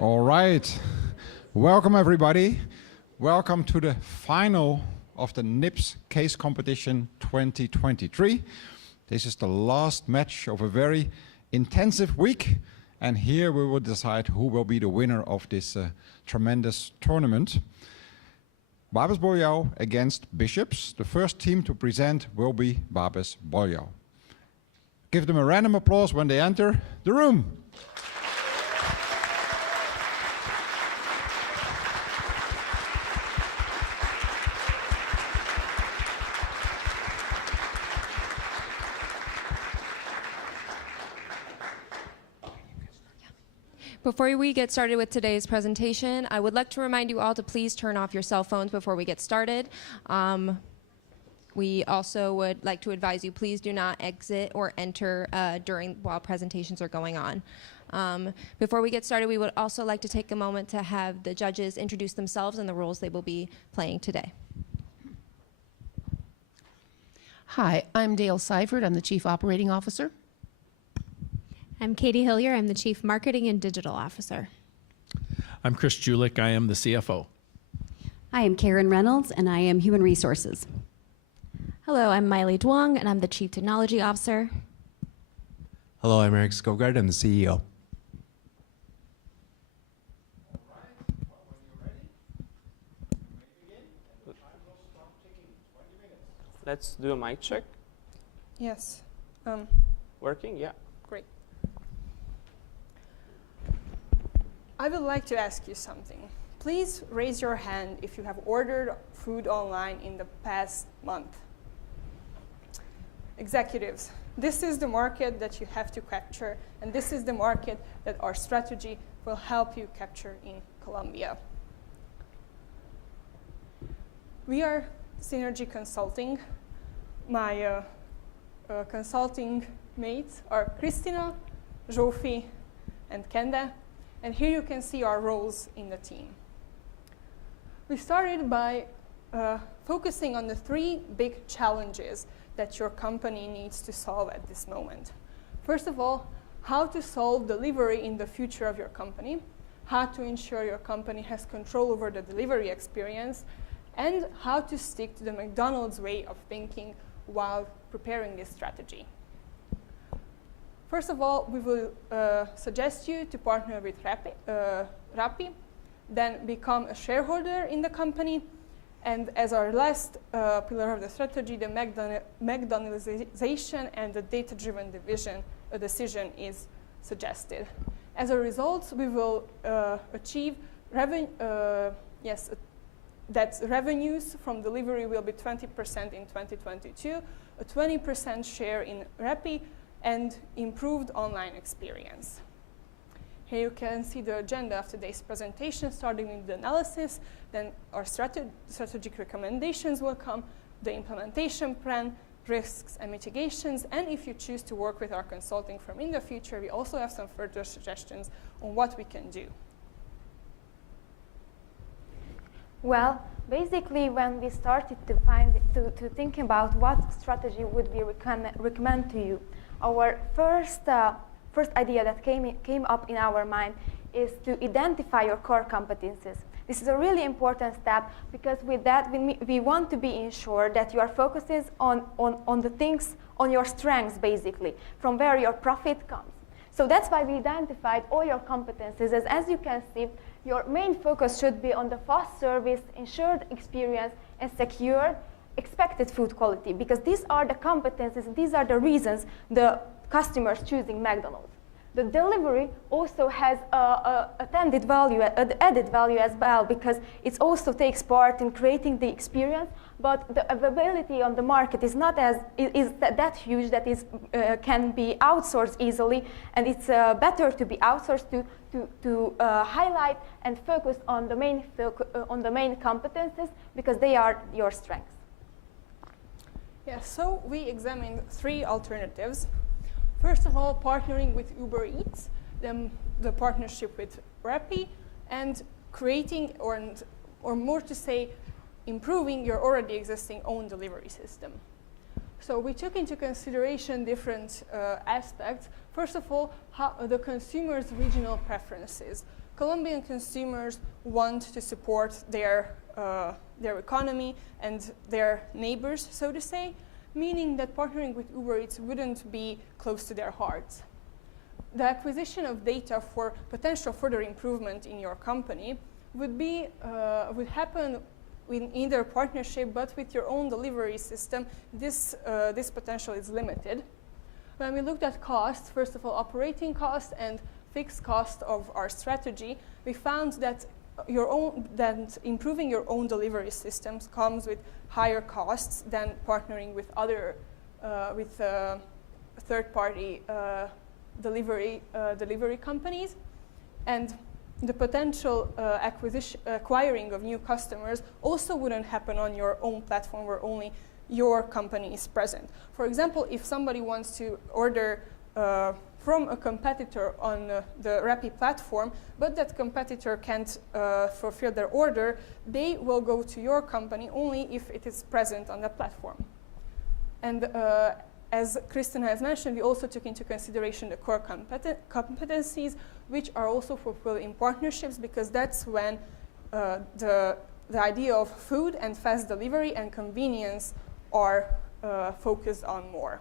All right, welcome everybody. Welcome to the final of the NIBS Case Competition 2023. This is the last match of a very intensive week, and here we will decide who will be the winner of this tremendous tournament. Babes Boljau against Bishops. The first team to present will be Babes Boljau. Give them a random applause when they enter the room. Before we get started with today's presentation, I would like to remind you all to please turn off your cell phones before we get started. We also would like to advise you, please do not exit or enter while presentations are going on. Before we get started, we would also like to take a moment to have the judges introduce themselves and the roles they will be playing today. Hi, I'm Dale Seifert. I'm the Chief Operating Officer. I'm Katie Hillier. I'm the Chief Marketing and Digital Officer. I'm Chris Julik. I am the CFO. I am Karen Reynolds, and I am Human Resources. Hello, I'm Miley Duong, and I'm the Chief Technology Officer. Hello, I'm Eric Skogard. I'm the CEO. Let's do a mic check. Yes. Working? Yeah. Great. I would like to ask you something. Please raise your hand if you have ordered food online in the past month. Executives, this is the market that you have to capture, and this is the market that our strategy will help you capture in Colombia. We are Synergy Consulting. My consulting mates are Christina, Jofi, and Kenda. And here you can see our roles in the team. We started by focusing on the 3 big challenges that your company needs to solve at this moment. First of all, how to solve delivery in the future of your company, how to ensure your company has control over the delivery experience, and how to stick to the McDonald's way of thinking while preparing this strategy. First of all, we will suggest you to partner with Rappi, then become a shareholder in the company, and as our last pillar of the strategy, the McDonaldization and the data-driven decision is suggested. As a result, we will achieve that revenues from delivery will be 20% in 2022, a 20% share in Rappi, and improved online experience. Here you can see the agenda of today's presentation, starting with the analysis, then our strategic recommendations will come, the implementation plan, risks and mitigations, and if you choose to work with our consulting firm in the future, we also have some further suggestions on what we can do. Well, basically, when we started to think about what strategy would we recommend to you, our first idea that came up in our mind is to identify your core competencies. This is a really important step because with that we want to be ensured that your focus is on the things, on your strengths basically, from where your profit comes. So that's why we identified all your competencies. As you can see, your main focus should be on the fast service, ensured experience, and secured expected food quality, because these are the competencies, these are the reasons the customers choosing McDonald's. The delivery also has added value as well, because it also takes part in creating the experience, but the availability on the market is not that huge that can be outsourced easily, and it's better to be outsourced to highlight and focus on the main competencies, because they are your strengths. Yes, so we examined 3 alternatives. First of all, partnering with Uber Eats, then the partnership with Rappi, and creating, or more to say, improving your already existing own delivery system. So we took into consideration different aspects. First of all, the consumers' regional preferences. Colombian consumers want to support their economy and their neighbors, so to say, meaning that partnering with Uber Eats wouldn't be close to their hearts. The acquisition of data for potential further improvement in your company would happen in either partnership, but with your own delivery system, this potential is limited. When we looked at costs, first of all, operating costs and fixed cost of our strategy, we found that improving your own delivery systems comes with higher costs than partnering with other third-party delivery companies, and the potential acquiring of new customers also wouldn't happen on your own platform where only your company is present. For example, if somebody wants to order from a competitor on the Rappi platform, but that competitor can't fulfill their order, they will go to your company only if it is present on the platform. And as Kristina has mentioned, we also took into consideration the core competencies, which are also fulfilled in partnerships, because that's when the idea of food and fast delivery and convenience are focused on more.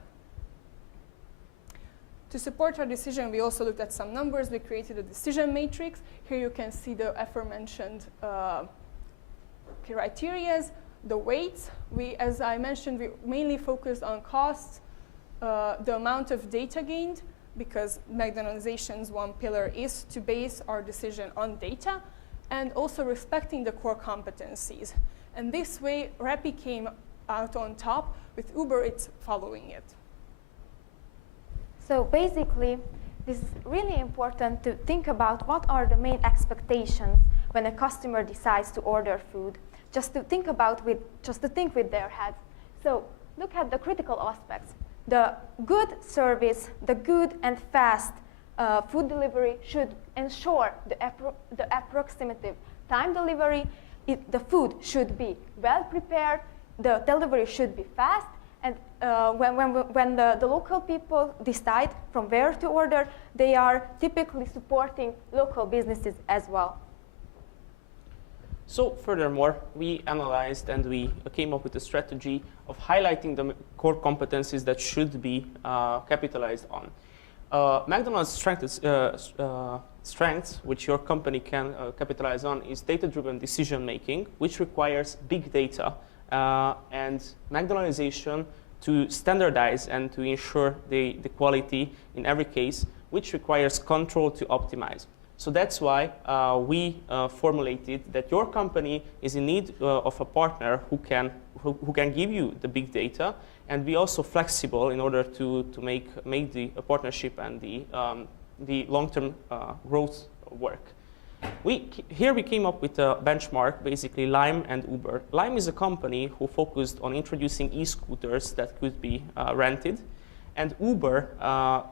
To support our decision, we also looked at some numbers. We created a decision matrix. Here you can see the aforementioned criteria, the weights. As I mentioned, we mainly focused on costs, the amount of data gained, because McDonaldization's one pillar is to base our decision on data, and also respecting the core competencies. And this way, Rappi came out on top, with Uber Eats following it. So basically, this is really important to think about what are the main expectations when a customer decides to order food, just to think with their heads. So look at the critical aspects. The good service, the good and fast food delivery should ensure the approximative time delivery. The food should be well prepared, the delivery should be fast, and when the local people decide from where to order, they are typically supporting local businesses as well. So furthermore, we analyzed and we came up with a strategy of highlighting the core competencies that should be capitalized on. McDonald's strengths, which your company can capitalize on, is data-driven decision-making, which requires big data and McDonaldization to standardize and to ensure the quality in every case, which requires control to optimize. So that's why we formulated that your company is in need of a partner who can give you the big data and be also flexible in order to make the partnership and the long-term growth work. Here we came up with a benchmark, basically Lime and Uber. Lime is a company who focused on introducing e-scooters that could be rented, and Uber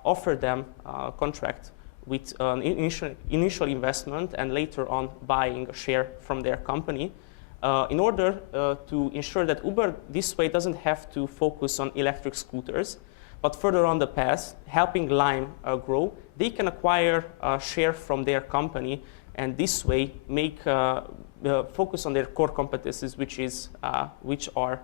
offered them a contract with an initial investment and later on buying a share from their company in order to ensure that Uber this way doesn't have to focus on electric scooters, but further on the path, helping Lime grow, they can acquire a share from their company and this way make focus on their core competencies, which are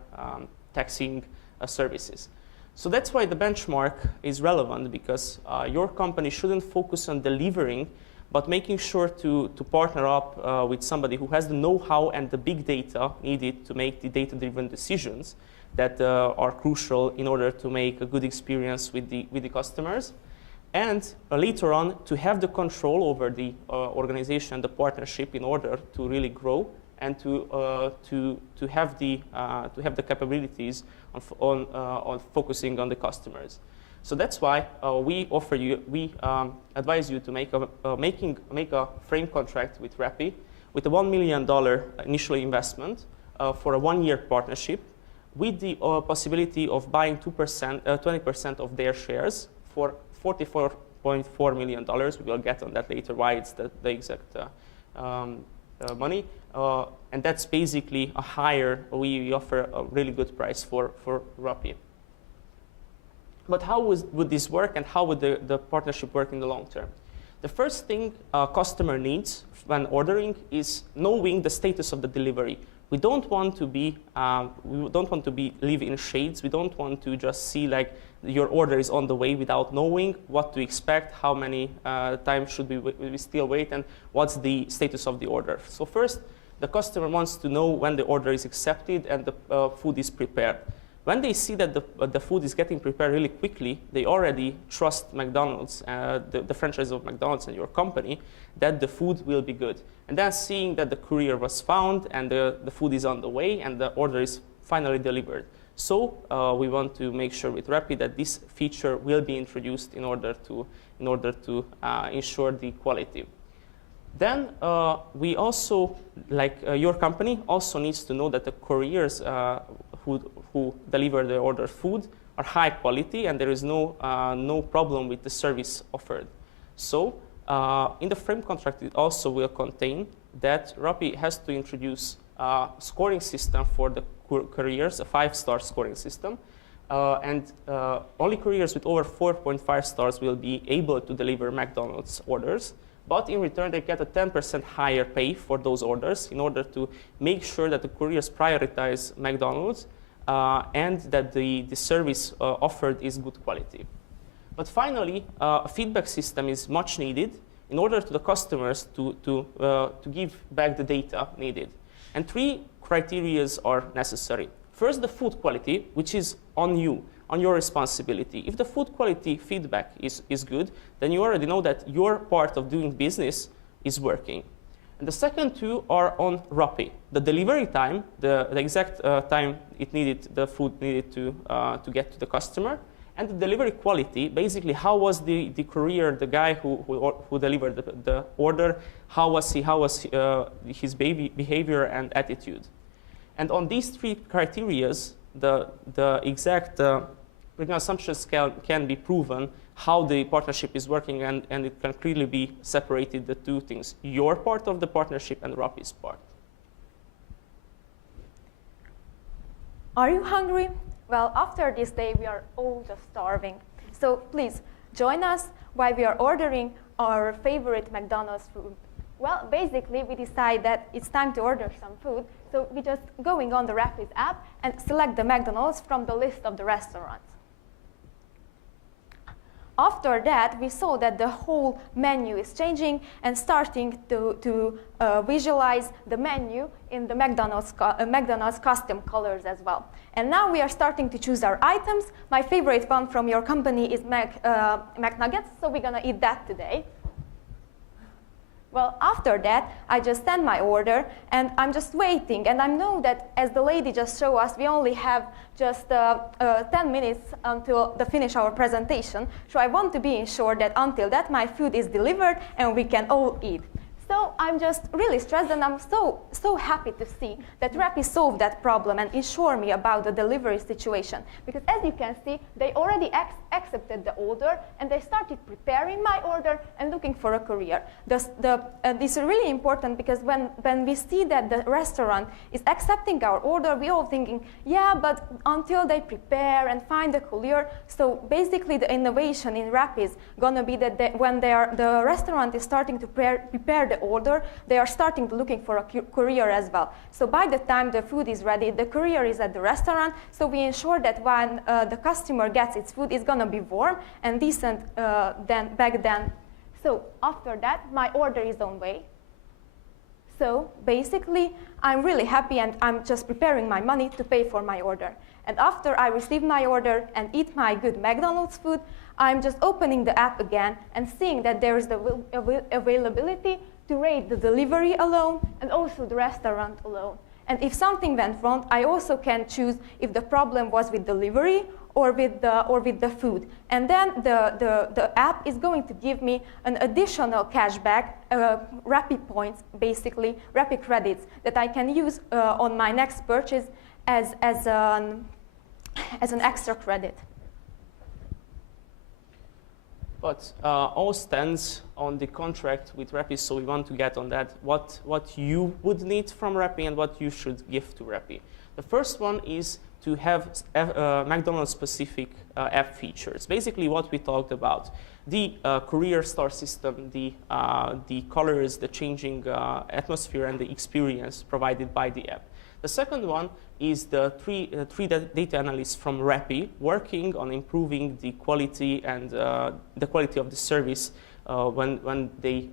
taxing services. So that's why the benchmark is relevant, because your company shouldn't focus on delivering, but making sure to partner up with somebody who has the know-how and the big data needed to make the data-driven decisions that are crucial in order to make a good experience with the customers. And later on, to have the control over the organization, the partnership, in order to really grow and to have the capabilities on focusing on the customers. So that's why we advise you to make a frame contract with Rappi with a $1 million initial investment for a 1-year partnership, with the possibility of buying 20% of their shares for $44.4 million. We will get on that later, why it's the exact money. And that's basically a higher, we offer a really good price for Rappi. But how would this work, and how would the partnership work in the long term? The first thing a customer needs when ordering is knowing the status of the delivery. We don't want to live in shades. We don't want to just see like your order is on the way without knowing what to expect, how many times should we still wait, and what's the status of the order. So first, the customer wants to know when the order is accepted and the food is prepared. When they see that the food is getting prepared really quickly, they already trust McDonald's, the franchise of McDonald's and your company, that the food will be good. And then seeing that the courier was found and the food is on the way and the order is finally delivered. So we want to make sure with Rappi that this feature will be introduced in order to ensure the quality. Then we also, your company also needs to know that the couriers who deliver the ordered food are high quality, and there is no problem with the service offered. So in the frame contract, it also will contain that Rappi has to introduce a scoring system for the couriers, a 5-star scoring system. And only couriers with over 4.5 stars will be able to deliver McDonald's orders. But in return, they get a 10% higher pay for those orders in order to make sure that the couriers prioritize McDonald's and that the service offered is good quality. But finally, a feedback system is much needed in order to the customers to give back the data needed. And 3 criteria are necessary. First, the food quality, which is on you, on your responsibility. If the food quality feedback is good, then you already know that your part of doing business is working. And the second 2 are on Rappi. The delivery time, the exact time the food needed to get to the customer, and the delivery quality, basically how was the courier, the guy who delivered the order, how was his behavior and attitude. And on these 3 criteria, the exact assumptions can be proven how the partnership is working, and it can clearly be separated, the 2 things, your part of the partnership and Rappi's part. Are you hungry? Well, after this day, we are all just starving. So please, join us while we are ordering our favorite McDonald's food. Well, basically, we decide that it's time to order some food, so we're just going on the Rappi's app and select the McDonald's from the list of the restaurants. After that, we saw that the whole menu is changing and starting to visualize the menu in the McDonald's custom colors as well. And now we are starting to choose our items. My favorite one from your company is McNuggets, so we're gonna eat that today. Well, after that, I just send my order, and I'm just waiting. And I know that, as the lady just showed us, we only have just 10 minutes until the finish our presentation. So I want to be ensured that until that, my food is delivered and we can all eat. So I'm just really stressed, and I'm so happy to see that Rappi solved that problem and ensured me about the delivery situation. Because as you can see, they already accepted the order, and they started preparing my order and looking for a courier. This is really important, because when we see that the restaurant is accepting our order, we're all thinking, yeah, but until they prepare and find a courier. So basically, the innovation in Rappi is going to be that when the restaurant is starting to prepare the the order, they are starting to looking for a courier as well. So by the time the food is ready, the courier is at the restaurant, so we ensure that when the customer gets its food, it's gonna be warm and decent back then. So after that, my order is on way. So basically, I'm really happy and I'm just preparing my money to pay for my order. And after I receive my order and eat my good McDonald's food, I'm just opening the app again and seeing that there is the availability to rate the delivery alone and also the restaurant alone. And if something went wrong, I also can choose if the problem was with delivery or with the food. And then the app is going to give me an additional cashback, Rappi points, basically, Rappi credits, that I can use on my next purchase as an extra credit. But all stands on the contract with Rappi, so we want to get on that, what you would need from Rappi and what you should give to Rappi. The first one is to have McDonald's-specific app features. Basically what we talked about, the courier star system, the colors, the changing atmosphere, and the experience provided by the app. The second one is the three data analysts from Rappi working on improving the quality and the quality of the service when they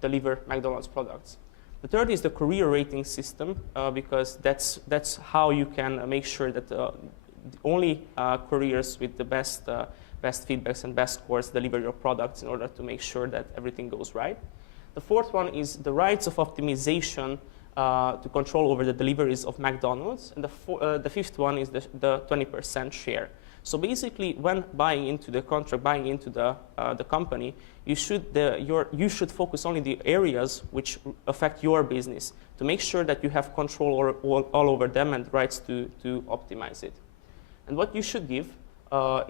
deliver McDonald's products. The third is the courier rating system because that's how you can make sure that only couriers with the best feedbacks and best scores deliver your products in order to make sure that everything goes right. The fourth one is the rights of optimization to control over the deliveries of McDonald's. And the fifth one is the 20% share. So basically, when buying into the contract, buying into the company, you should focus only the areas which affect your business to make sure that you have control all over them and rights to optimize it. And what you should give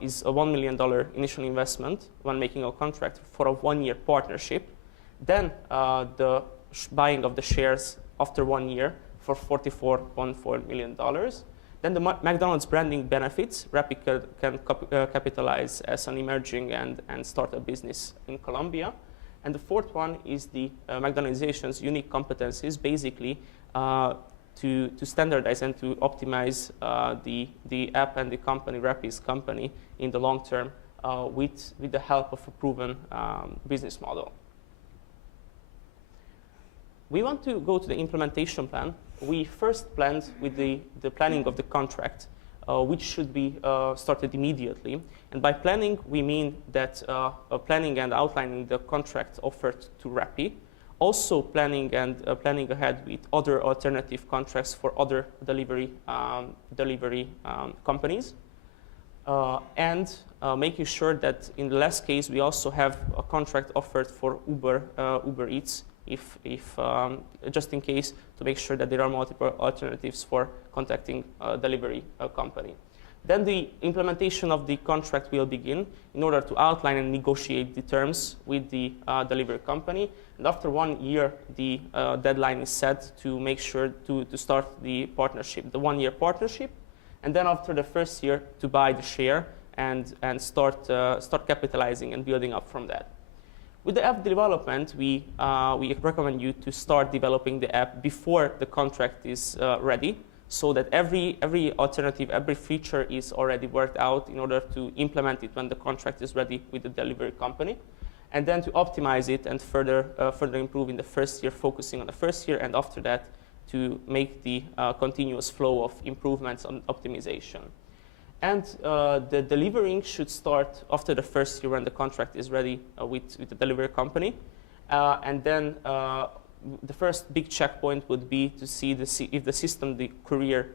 is a $1 million initial investment when making a contract for a 1-year partnership. Then the buying of the shares after 1 year for $44.4 million. Then the McDonald's branding benefits, Rappi can capitalize as an emerging and startup business in Colombia. And the fourth one is the McDonaldization's unique competencies, basically to standardize and to optimize the app and the company, Rappi's company, in the long term with the help of a proven business model. We want to go to the implementation plan. We first planned with the planning of the contract, which should be started immediately. And by planning, we mean that planning and outlining the contract offered to Rappi, also planning ahead with other alternative contracts for other delivery companies, and making sure that in the last case, we also have a contract offered for Uber Eats, if just in case, to make sure that there are multiple alternatives for contacting a delivery company. Then the implementation of the contract will begin in order to outline and negotiate the terms with the delivery company. And after 1 year, the deadline is set to make sure to start the partnership, the 1-year partnership. And then after the first year, to buy the share and start capitalizing and building up from that. With the app development, we recommend you to start developing the app before the contract is ready, so that every alternative, every feature is already worked out in order to implement it when the contract is ready with the delivery company. And then to optimize it and further improve in the first year, focusing on the first year, and after that to make the continuous flow of improvements on optimization. And the delivering should start after the first year when the contract is ready with the delivery company. And then the first big checkpoint would be to see if the system, the courier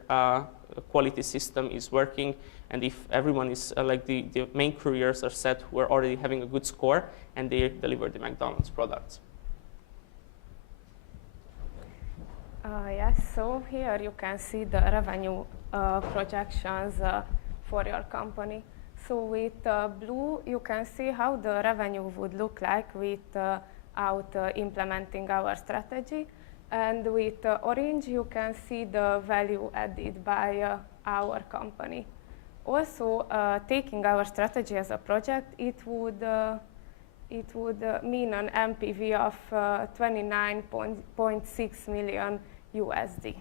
quality system, is working, and if everyone is like the main couriers are set who are already having a good score and they deliver the McDonald's products. Yes, so here you can see the revenue projections for your company. So with blue, you can see how the revenue would look like without implementing our strategy. And with orange, you can see the value added by our company. Also, taking our strategy as a project, it would it would mean an MPV of 29.6 million USD.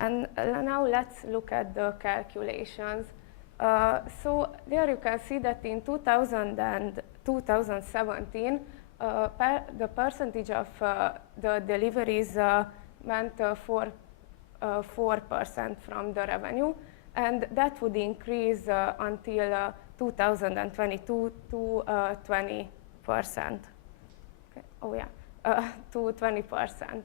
And now let's look at the calculations. So there you can see that in 2000 and 2017, the percentage of the deliveries went 4% from the revenue, and that would increase until 2022 to 20%. Okay. Oh yeah, to 20%.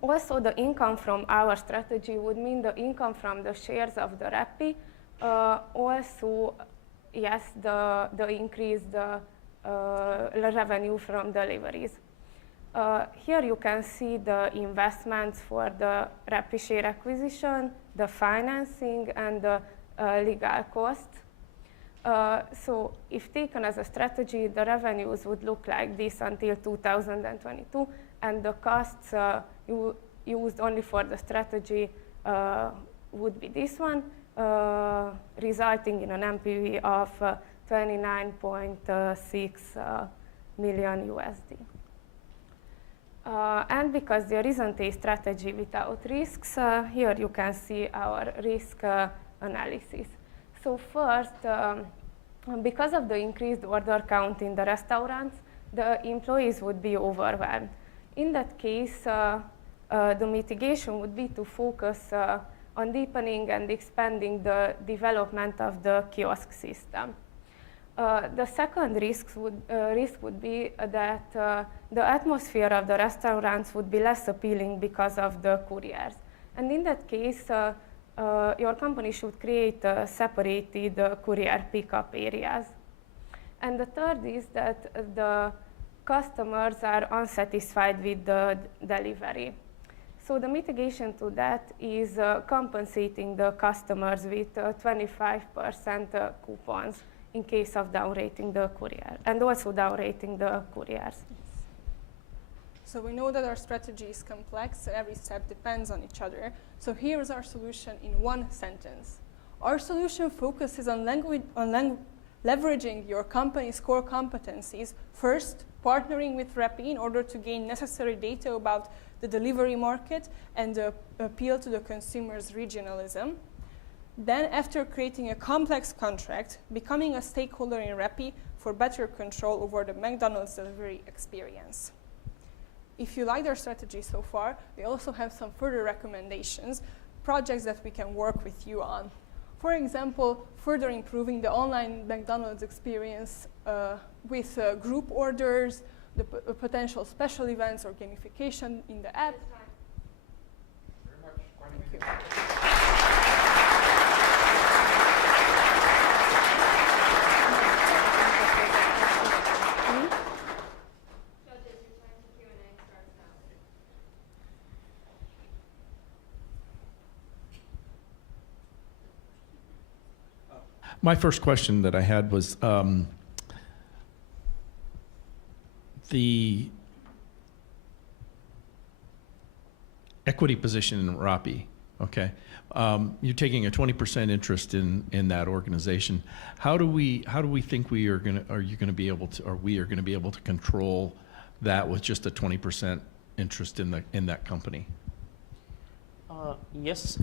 Also, the income from our strategy would mean the income from the shares of the RAPI. Also, yes, the increased revenue from deliveries. Here you can see the investments for the RAPI share acquisition, the financing, and the legal costs. So if taken as a strategy, the revenues would look like this until 2022, and the costs used only for the strategy would be this one, resulting in an MPV of 29.6 million USD. And because there isn't a strategy without risks, here you can see our risk analysis. So first, because of the increased order count in the restaurants, the employees would be overwhelmed. In that case, the mitigation would be to focus on deepening and expanding the development of the kiosk system. The second risk would be that the atmosphere of the restaurants would be less appealing because of the couriers. And in that case, your company should create separated courier pickup areas. And the third is that the customers are unsatisfied with the delivery. So the mitigation to that is compensating the customers with 25% coupons in case of downrating the courier, and also downrating the couriers. So we know that our strategy is complex, and every step depends on each other. So here's our solution in one sentence. Our solution focuses on leveraging your company's core competencies. First, partnering with RAPI in order to gain necessary data about the delivery market and appeal to the consumer's regionalism. Then, after creating a complex contract, becoming a stakeholder in RAPI for better control over the McDonald's delivery experience. If you like our strategy so far, we also have some further recommendations, projects that we can work with you on. For example, further improving the online McDonald's experience with group orders, the potential special events or gamification in the app. Thank you. My first question that I had was the equity position in RAPI. Okay, you're taking a 20% interest in that organization. How do we think we are going to? Are you going to be able to? Or we are going to be able to control that with just a 20% interest in that company? Yes.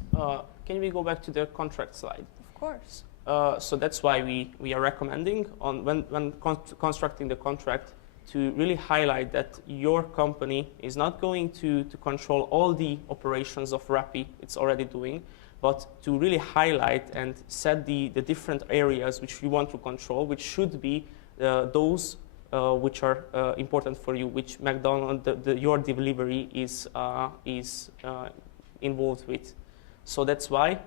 Can we go back to the contract slide? Of course. So that's why we are recommending on when constructing the contract to really highlight that your company is not going to control all the operations of RAPI it's already doing, but to really highlight and set the different areas which you want to control, which should be those which are important for you, which McDonald's, your delivery is involved with. So that's why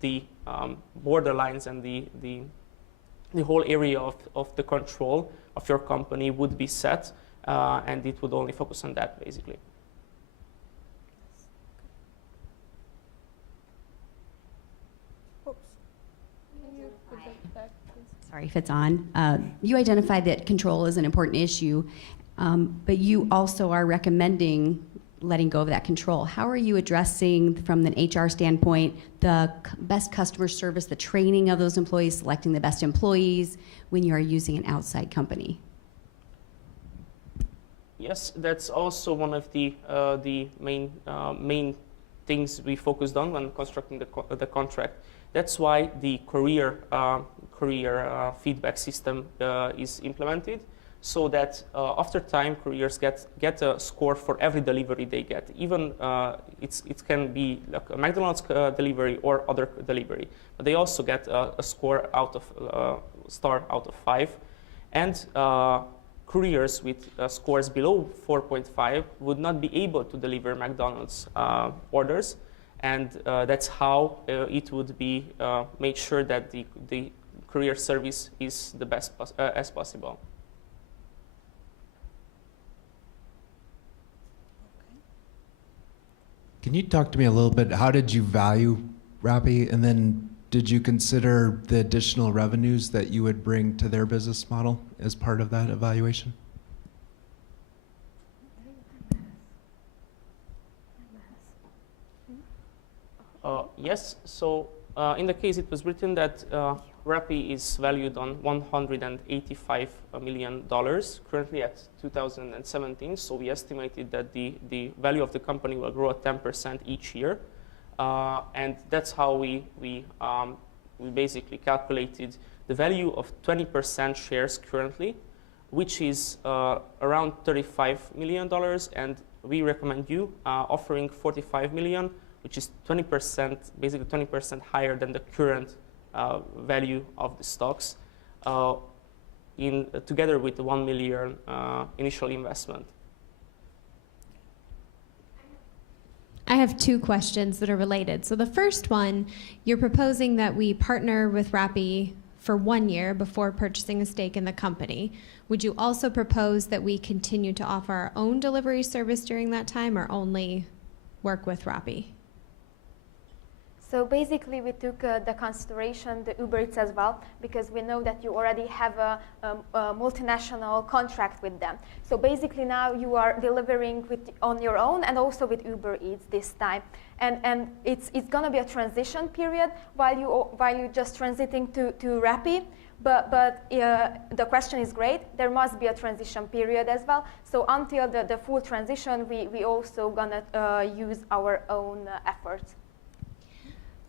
the borderlines and the whole area of the control of your company would be set, and it would only focus on that, basically. Oops. Can you put that back, please? Sorry if it's on. You identified that control is an important issue, but you also are recommending letting go of that control. How are you addressing, from an HR standpoint, the best customer service, the training of those employees, selecting the best employees when you are using an outside company? Yes, that's also one of the main things we focused on when constructing the contract. That's why the career feedback system is implemented, so that after time, careers get a score for every delivery they get. Even it can be like a McDonald's delivery or other delivery, but they also get a score out of star out of 5, and couriers with scores below 4.5 would not be able to deliver McDonald's orders, and that's how it would be made sure that the courier service is the best as possible. Can you talk to me a little bit? How did you value Rappi, and then did you consider the additional revenues that you would bring to their business model as part of that evaluation? Yes, so in the case it was written that Rappi is valued on $185 million currently at 2017, so we estimated that the value of the company will grow at 10% each year. And that's how we basically calculated the value of 20% shares currently, which is around $35 million, and we recommend you offering $45 million, which is 20%, basically 20% higher than the current value of the stocks, together with the $1 million initial investment. I have two questions that are related. So the first one, you're proposing that we partner with Rappi for 1 year before purchasing a stake in the company. Would you also propose that we continue to offer our own delivery service during that time, or only work with Rappi? So basically, we took the consideration the Uber Eats as well, because we know that you already have a multinational contract with them. So basically, now you are delivering on your own and also with Uber Eats this time. And it's going to be a transition period while you just transiting to Rappi. But the question is great. There must be a transition period as well. So until the full transition, we also gonna use our own efforts.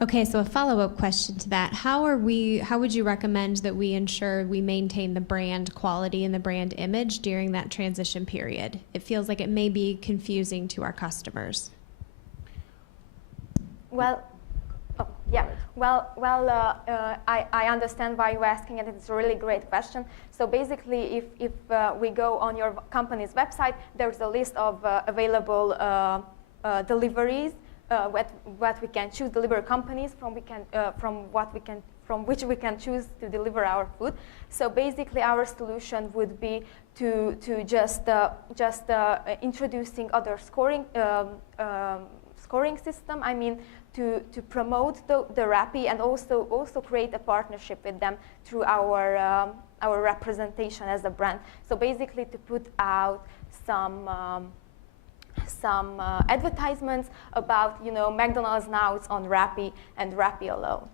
Okay, so a follow-up question to that. How would you recommend that we ensure we maintain the brand quality and the brand image during that transition period? It feels like it may be confusing to our customers. Well, oh, yeah. I understand why you're asking, and it's a really great question. So basically, if we go on your company's website, there's a list of available deliveries. What we can choose, deliver companies from which we can choose to deliver our food. So basically, our solution would be to just introducing other scoring system. I mean, to promote the Rappi, and also create a partnership with them through our representation as a brand. So basically, to put out some advertisements about, McDonald's now it's on Rappi and Rappi alone.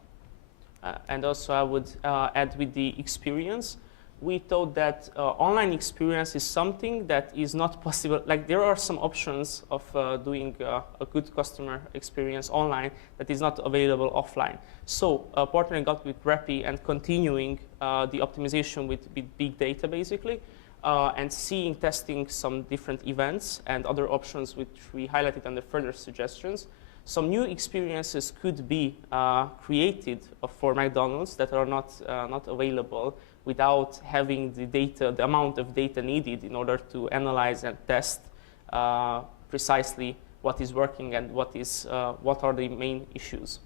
And also I would add with the experience, we thought that online experience is something that is not possible. Like, there are some options of doing a good customer experience online that is not available offline. So partnering up with Rappi and continuing the optimization with big data, basically, and testing some different events and other options which we highlighted under further suggestions. Some new experiences could be created for McDonald's that are not available without having the data, the amount of data needed in order to analyze and test precisely what is working and what are the main issues.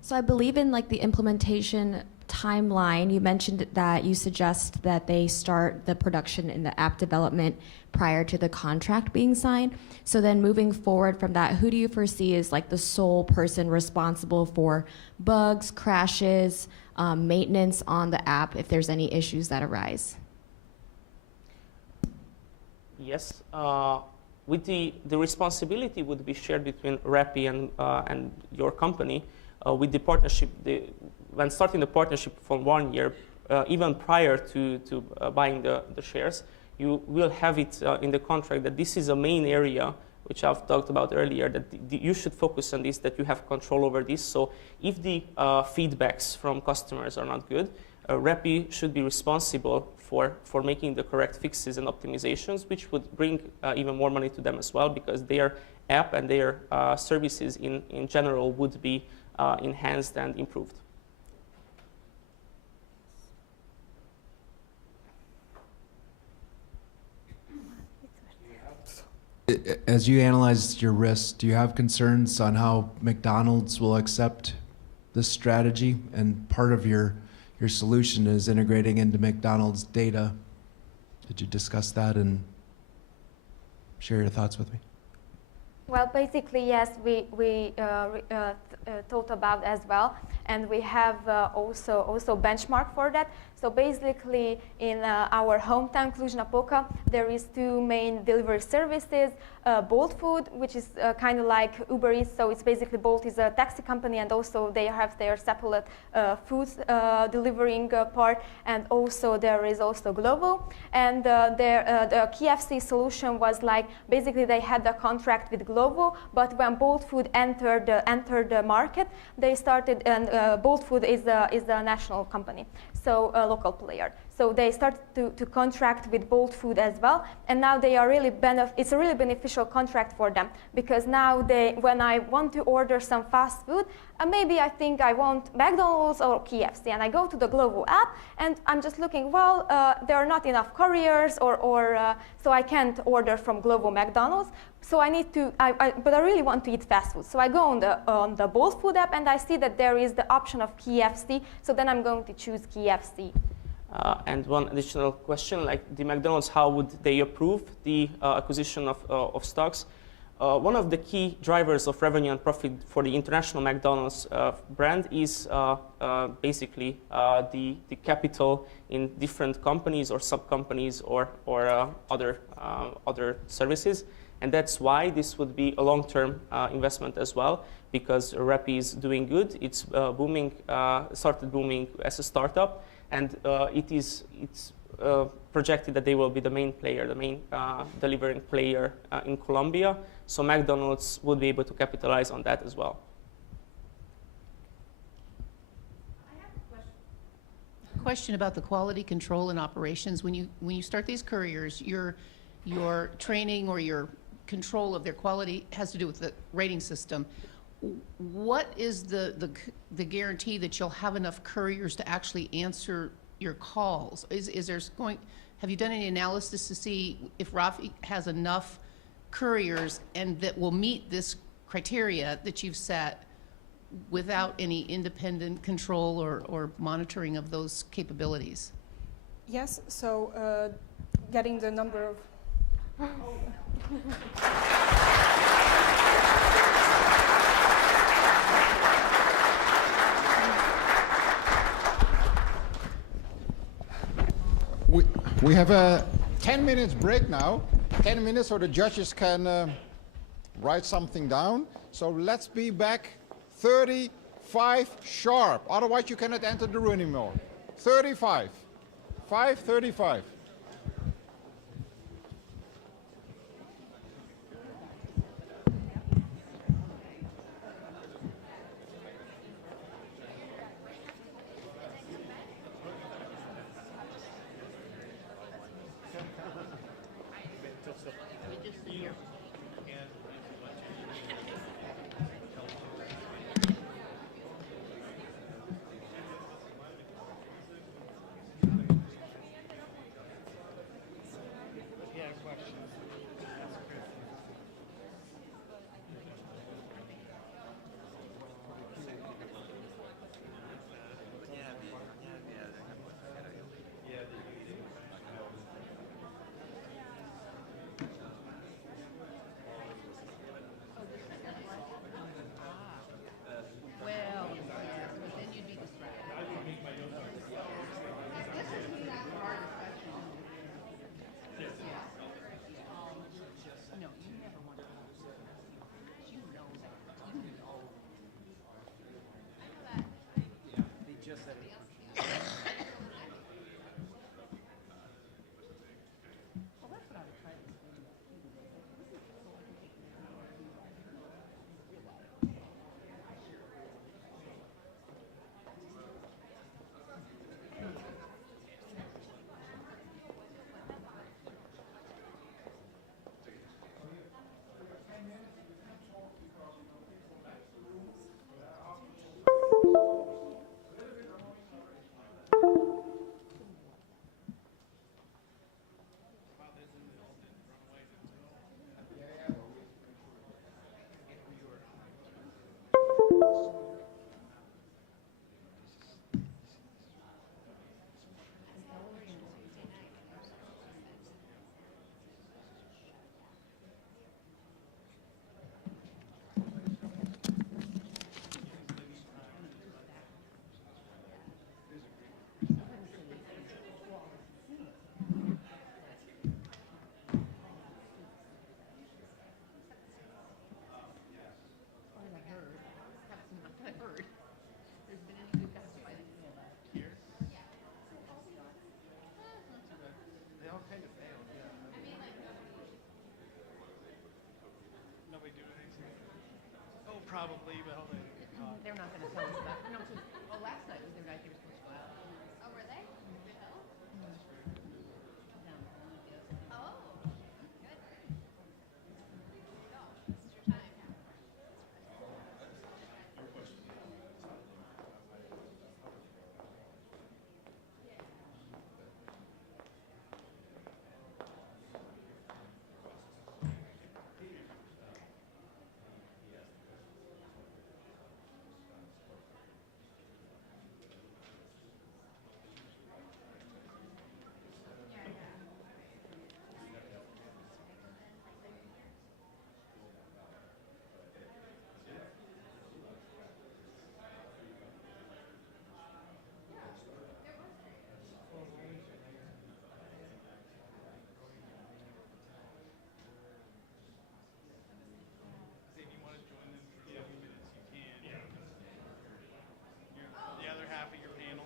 So I believe in the implementation timeline, you mentioned that you suggest that they start the production and the app development prior to the contract being signed. So then moving forward from that, who do you foresee is the sole person responsible for bugs, crashes, maintenance on the app if there's any issues that arise? Yes. With the responsibility would be shared between Rappi and your company. With the partnership, when starting the partnership for 1 year, even prior to buying the shares, you will have it in the contract that this is a main area, which I've talked about earlier, that you should focus on this, that you have control over this. So if the feedbacks from customers are not good, Rappi should be responsible for making the correct fixes and optimizations, which would bring even more money to them as well, because their app and their services in general would be enhanced and improved. As you analyze your risks, do you have concerns on how McDonald's will accept this strategy? And part of your solution is integrating into McDonald's data. Did you discuss that and share your thoughts with me? Well, basically, yes, we thought about as well, and we have also benchmark for that. So basically, in our hometown Cluj-Napoca, there is 2 main delivery services. Bolt Food, which is kind of like Uber Eats, so it's basically Bolt is a taxi company, and also they have their separate food delivering part, and also there is also Glovo. And the KFC solution was like, basically they had a contract with Glovo, but when Bolt Food entered the market, they started, and Bolt Food is a national company, so a local player. So they started to contract with Bolt Food as well, and now they are really it's a really beneficial contract for them, because now when I want to order some fast food, maybe I think I want McDonald's or KFC, and I go to the Glovo app, and I'm just looking, well, there are not enough couriers, so I can't order from Glovo McDonald's. So I need to, but I really want to eat fast food. So I go on the Bolt Food app, and I see that there is the option of KFC. So then I'm going to choose KFC. And one additional question, like the McDonald's, how would they approve the acquisition of stocks? One of the key drivers of revenue and profit for the international McDonald's brand is basically the capital in different companies or sub-companies or other services. And that's why this would be a long-term investment as well, because Rappi is doing good. It's booming, started booming as a startup, and it's projected that they will be the main player, the main delivering player in Colombia. So McDonald's would be able to capitalize on that as well. I have a question about the quality control and operations. When you start these couriers, your training or your control of their quality has to do with the rating system. What is the guarantee that you'll have enough couriers to actually answer your calls? Have you done any analysis to see if Rappi has enough couriers and that will meet this criteria that you've set without any independent control or monitoring of those capabilities? Yes, so getting the number of... We have a 10 minutes break now. 10 minutes so the judges can write something down. So let's be back 35 sharp. Otherwise you cannot enter the room anymore. 35. 5:35. probably, but hold on. They're not going to tell us that. No, oh, last night was their night they were supposed to go out. Oh, were they? If you want to join them for a few minutes, you can. The other half of your panel.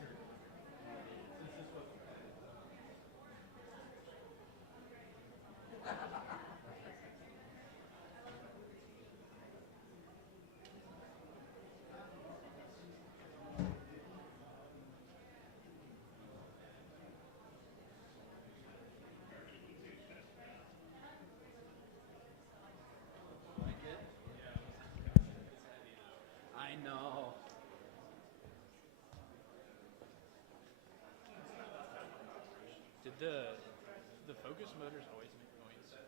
I know. Did the focus motors always make noise in this?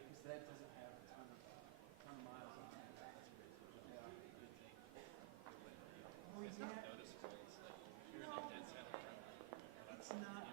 Because that doesn't have a ton of miles on it. It's not noticeable. It's like if you're in a dead center. It's not.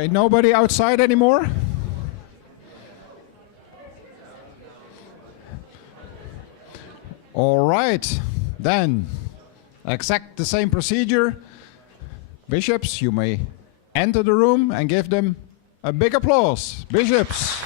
Okay, nobody outside anymore? All right, then, exact the same procedure. Bishops, you may enter the room and give them a big applause. Bishops.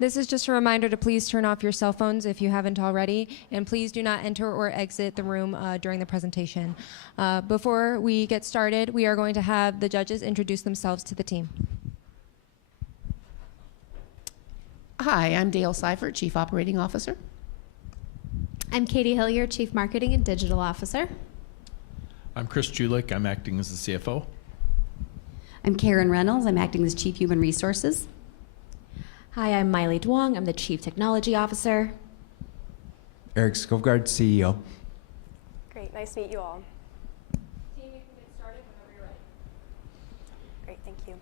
This is just a reminder to please turn off your cell phones if you haven't already, and please do not enter or exit the room during the presentation. Before we get started, we are going to have the judges introduce themselves to the team. Hi, I'm Dale Seifert, Chief Operating Officer. I'm Katie Hillier, Chief Marketing and Digital Officer. I'm Chris Julik. I'm acting as the CFO. I'm Karen Reynolds. I'm acting as Chief Human Resources. Hi, I'm Miley Duong. I'm the Chief Technology Officer. Eric Skovgaard, CEO. Great, nice to meet you all. Team, you can get started whenever you're ready. Great, thank you.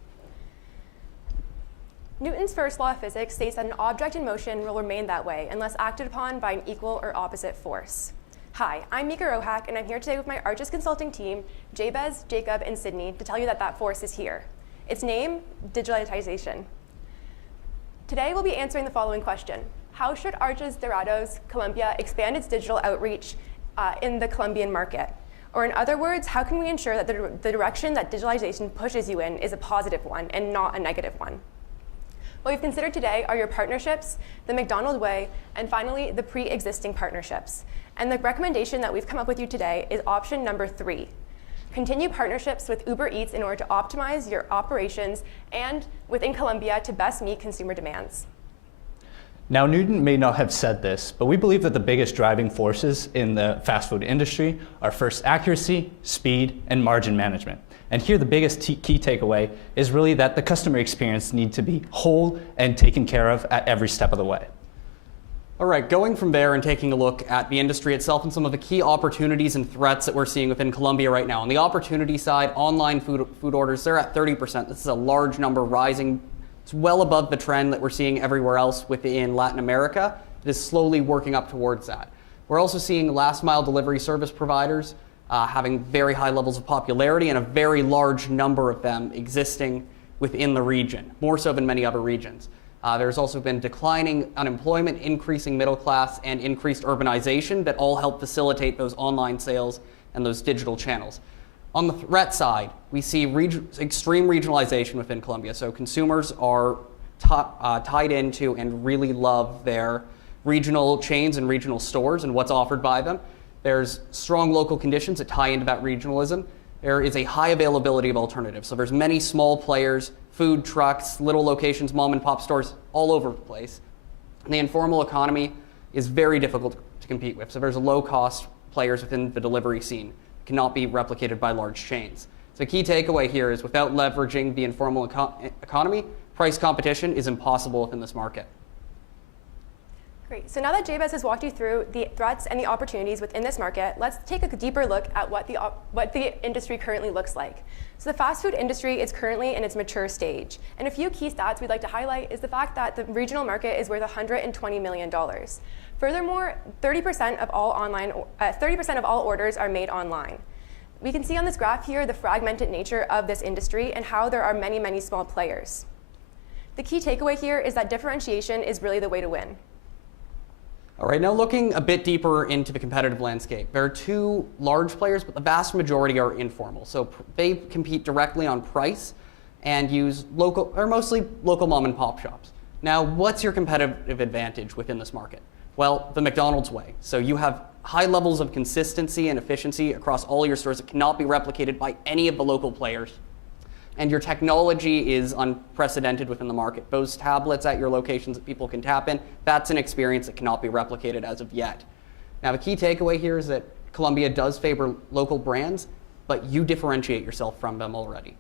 Newton's first law of physics states that an object in motion will remain that way unless acted upon by an equal or opposite force. Hi, I'm Mika Rohak, and I'm here today with my Arches Consulting team, Jabez, Jacob, and Sydney, to tell you that that force is here. Its name, digitalization. Today, we'll be answering the following question. How should Arches Dorados Colombia expand its digital outreach in the Colombian market? Or in other words, how can we ensure that the direction that digitalization pushes you in is a positive one and not a negative one? What we've considered today are your partnerships, the McDonald way, and finally, the pre-existing partnerships. And the recommendation that we've come up with you today is option number 3. Continue partnerships with Uber Eats in order to optimize your operations and within Colombia to best meet consumer demands. Now, Newton may not have said this, but we believe that the biggest driving forces in the fast food industry are first accuracy, speed, and margin management. And here the biggest key takeaway is really that the customer experience needs to be whole and taken care of at every step of the way. All right, going from there and taking a look at the industry itself and some of the key opportunities and threats that we're seeing within Colombia right now. On the opportunity side, online food orders, they're at 30%. This is a large number, rising. It's well above the trend that we're seeing everywhere else within Latin America. It is slowly working up towards that. We're also seeing last mile delivery service providers having very high levels of popularity and a very large number of them existing within the region, more so than many other regions. There's also been declining unemployment, increasing middle class, and increased urbanization that all help facilitate those online sales and those digital channels. On the threat side, we see extreme regionalization within Colombia. So consumers are tied into and really love their regional chains and regional stores and what's offered by them. There's strong local conditions that tie into that regionalism. There is a high availability of alternatives. So there's many small players, food trucks, little locations, mom and pop stores all over the place. And the informal economy is very difficult to compete with. So there's low cost players within the delivery scene. It cannot be replicated by large chains. So the key takeaway here is without leveraging the informal economy, price competition is impossible within this market. Great, so now that Jabez has walked you through the threats and the opportunities within this market, let's take a deeper look at what the industry currently looks like. So the fast food industry is currently in its mature stage. And a few key stats we'd like to highlight is the fact that the regional market is worth $120 million. Furthermore, 30% of all orders are made online. We can see on this graph here the fragmented nature of this industry and how there are many, many small players. The key takeaway here is that differentiation is really the way to win. All right, now looking a bit deeper into the competitive landscape. There are 2 large players, but the vast majority are informal. So they compete directly on price and use mostly local mom and pop shops. Now, what's your competitive advantage within this market? Well, the McDonald's way. So you have high levels of consistency and efficiency across all your stores that cannot be replicated by any of the local players. And your technology is unprecedented within the market. Those tablets at your locations that people can tap in, that's an experience that cannot be replicated as of yet. Now, the key takeaway here is that Colombia does favor local brands, but you differentiate yourself from them already.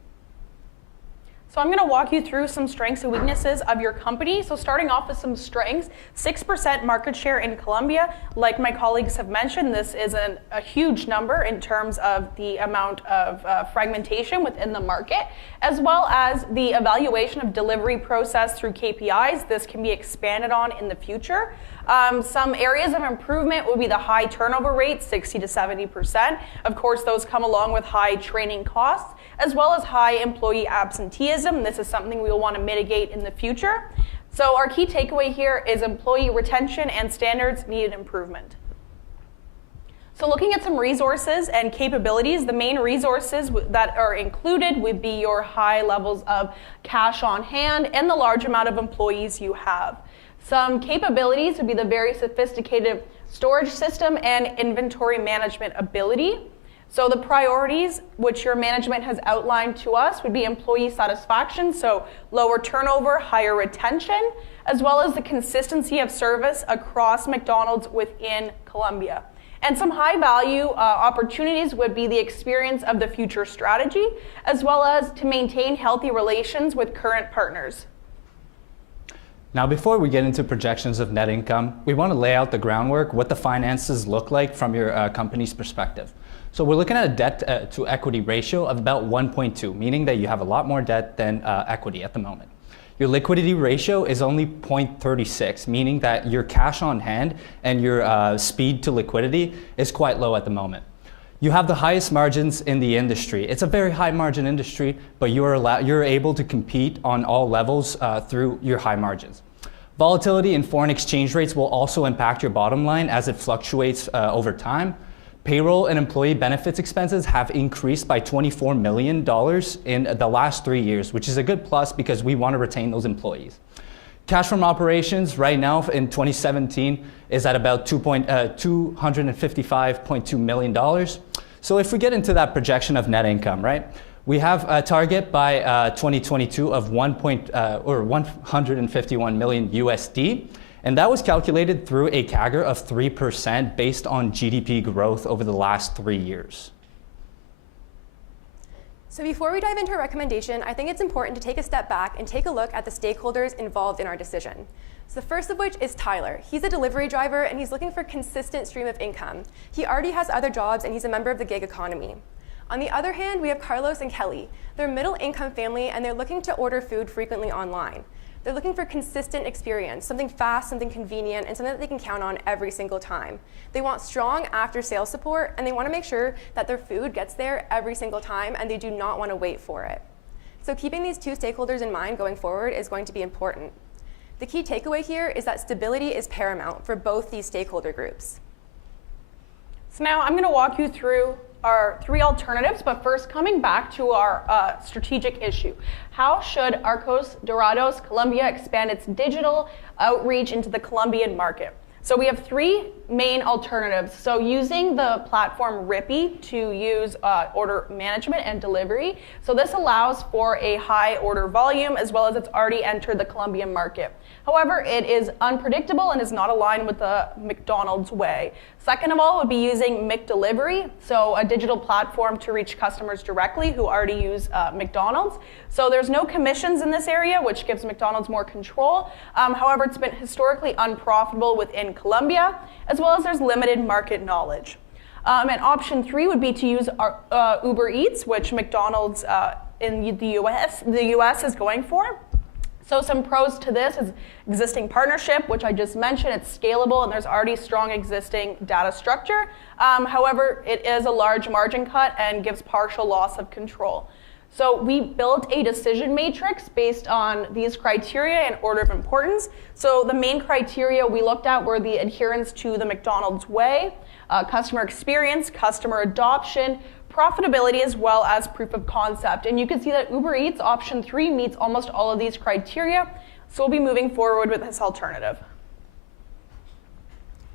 So I'm going to walk you through some strengths and weaknesses of your company. So starting off with some strengths, 6% market share in Colombia. Like my colleagues have mentioned, this is a huge number in terms of the amount of fragmentation within the market, as well as the evaluation of delivery process through KPIs. This can be expanded on in the future. Some areas of improvement would be the high turnover rate, 60 to 70%. Of course, those come along with high training costs, as well as high employee absenteeism. This is something we will want to mitigate in the future. So our key takeaway here is employee retention and standards needed improvement. So looking at some resources and capabilities, the main resources that are included would be your high levels of cash on hand and the large amount of employees you have. Some capabilities would be the very sophisticated storage system and inventory management ability. So the priorities which your management has outlined to us would be employee satisfaction, so lower turnover, higher retention, as well as the consistency of service across McDonald's within Colombia. And some high-value opportunities would be the experience of the future strategy, as well as to maintain healthy relations with current partners. Now, before we get into projections of net income, we want to lay out the groundwork, what the finances look like from your company's perspective. So we're looking at a debt to equity ratio of about 1.2, meaning that you have a lot more debt than equity at the moment. Your liquidity ratio is only 0.36, meaning that your cash on hand and your speed to liquidity is quite low at the moment. You have the highest margins in the industry. It's a very high margin industry, but you're able to compete on all levels through your high margins. Volatility in foreign exchange rates will also impact your bottom line as it fluctuates over time. Payroll and employee benefits expenses have increased by $24 million in the last 3 years, which is a good plus because we want to retain those employees. Cash from operations right now in 2017 is at about $255.2 million. So if we get into that projection of net income, right, we have a target by 2022 of 151 million USD. And that was calculated through a CAGR of 3% based on GDP growth over the last 3 years. So before we dive into our recommendation, I think it's important to take a step back and take a look at the stakeholders involved in our decision. So the first of which is Tyler. He's a delivery driver and he's looking for a consistent stream of income. He already has other jobs and he's a member of the gig economy. On the other hand, we have Carlos and Kelly. They're a middle income family and they're looking to order food frequently online. They're looking for consistent experience, something fast, something convenient, and something that they can count on every single time. They want strong after-sales support, and they want to make sure that their food gets there every single time, and they do not want to wait for it. So keeping these two stakeholders in mind going forward is going to be important. The key takeaway here is that stability is paramount for both these stakeholder groups. So now I'm going to walk you through our 3 alternatives, but first coming back to our strategic issue. How should Arcos Dorados Colombia expand its digital outreach into the Colombian market? So we have 3 main alternatives. So using the platform Rippy to use order management and delivery. So this allows for a high order volume as well as it's already entered the Colombian market. However, it is unpredictable and is not aligned with the McDonald's way. Second of all would be using McDelivery, so a digital platform to reach customers directly who already use McDonald's. So there's no commissions in this area, which gives McDonald's more control. However, it's been historically unprofitable within Colombia, as well as there's limited market knowledge. And option 3 would be to use Uber Eats, which McDonald's in the US is going for. So some pros to this is existing partnership, which I just mentioned. It's scalable and there's already strong existing data structure. However, it is a large margin cut and gives partial loss of control. So we built a decision matrix based on these criteria in order of importance. So the main criteria we looked at were the adherence to the McDonald's way, customer experience, customer adoption, profitability, as well as proof of concept. And you can see that Uber Eats option 3 meets almost all of these criteria. So we'll be moving forward with this alternative.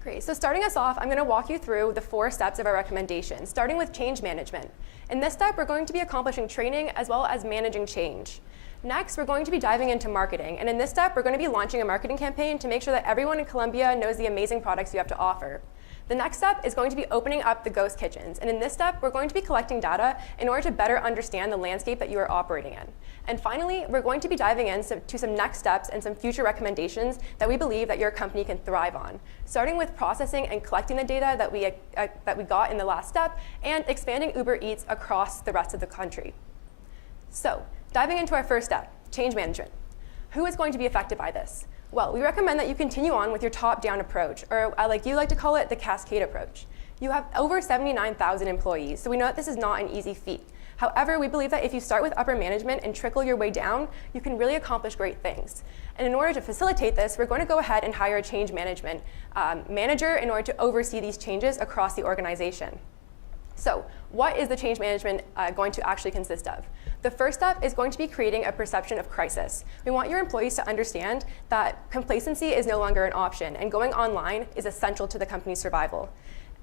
Great, so starting us off, I'm going to walk you through the 4 steps of our recommendation, starting with change management. In this step, we're going to be accomplishing training as well as managing change. Next, we're going to be diving into marketing. And in this step, we're going to be launching a marketing campaign to make sure that everyone in Colombia knows the amazing products you have to offer. The next step is going to be opening up the ghost kitchens. And in this step, we're going to be collecting data in order to better understand the landscape that you are operating in. And finally, we're going to be diving into some next steps and some future recommendations that we believe that your company can thrive on, starting with processing and collecting the data that we got in the last step and expanding Uber Eats across the rest of the country. So, diving into our first step, change management. Who is going to be affected by this? Well, we recommend that you continue on with your top-down approach, or like you like to call it, the cascade approach. You have over 79,000 employees, so we know that this is not an easy feat. However, we believe that if you start with upper management and trickle your way down, you can really accomplish great things. And in order to facilitate this, we're going to go ahead and hire a change management manager in order to oversee these changes across the organization. So what is the change management going to actually consist of? The first step is going to be creating a perception of crisis. We want your employees to understand that complacency is no longer an option, and going online is essential to the company's survival.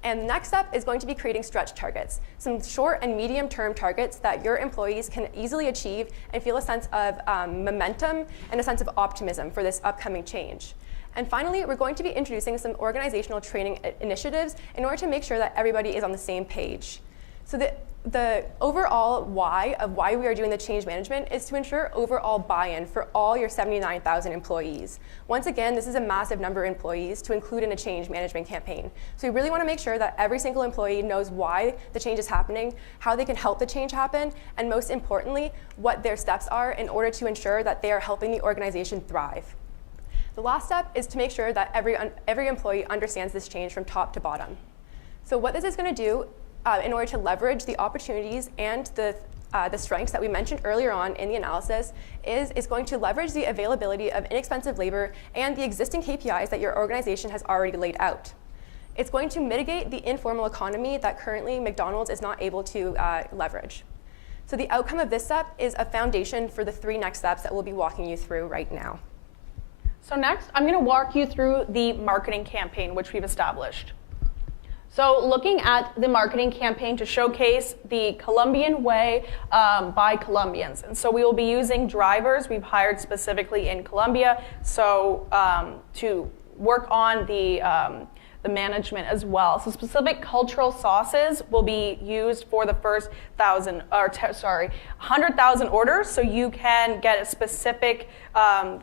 And the next step is going to be creating stretch targets, some short and medium-term targets that your employees can easily achieve and feel a sense of momentum and a sense of optimism for this upcoming change. And finally, we're going to be introducing some organizational training initiatives in order to make sure that everybody is on the same page. So the overall why we are doing the change management is to ensure overall buy-in for all your 79,000 employees. Once again, this is a massive number of employees to include in a change management campaign. So we really want to make sure that every single employee knows why the change is happening, how they can help the change happen, and most importantly, what their steps are in order to ensure that they are helping the organization thrive. The last step is to make sure that every employee understands this change from top to bottom. So what this is going to do in order to leverage the opportunities and the strengths that we mentioned earlier on in the analysis is going to leverage the availability of inexpensive labor and the existing KPIs that your organization has already laid out. It's going to mitigate the informal economy that currently McDonald's is not able to leverage. So the outcome of this step is a foundation for the 3 next steps that we'll be walking you through right now. So next, I'm going to walk you through the marketing campaign, which we've established. So looking at the marketing campaign to showcase the Colombian way by Colombians. And so we will be using drivers we've hired specifically in Colombia so to work on the management as well. So specific cultural sauces will be used for the first 100,000 orders, so you can get a specific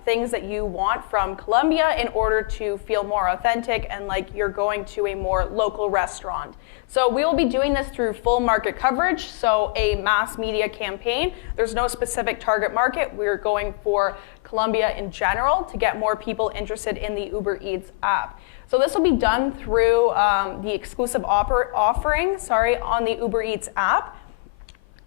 things that you want from Colombia in order to feel more authentic and like you're going to a more local restaurant. So we will be doing this through full market coverage, so a mass media campaign. There's no specific target market. We're going for Colombia in general to get more people interested in the Uber Eats app. So this will be done through the exclusive offering on the Uber Eats app,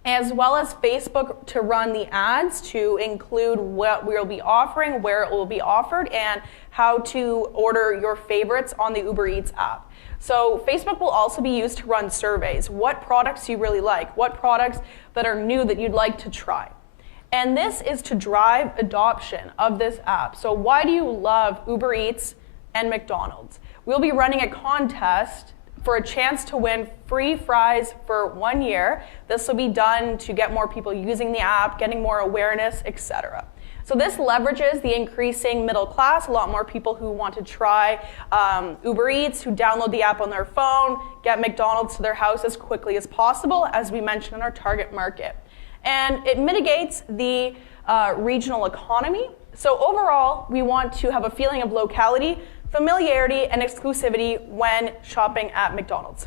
as well as Facebook to run the ads to include what we'll be offering, where it will be offered, and how to order your favorites on the Uber Eats app. So Facebook will also be used to run surveys. What products you really like, what products that are new that you'd like to try. And this is to drive adoption of this app. So why do you love Uber Eats and McDonald's? We'll be running a contest for a chance to win free fries for 1 year. This will be done to get more people using the app, getting more awareness, etc. So this leverages the increasing middle class, a lot more people who want to try Uber Eats, who download the app on their phone, get McDonald's to their house as quickly as possible, as we mentioned in our target market. And it mitigates the regional economy. So overall, we want to have a feeling of locality, familiarity, and exclusivity when shopping at McDonald's.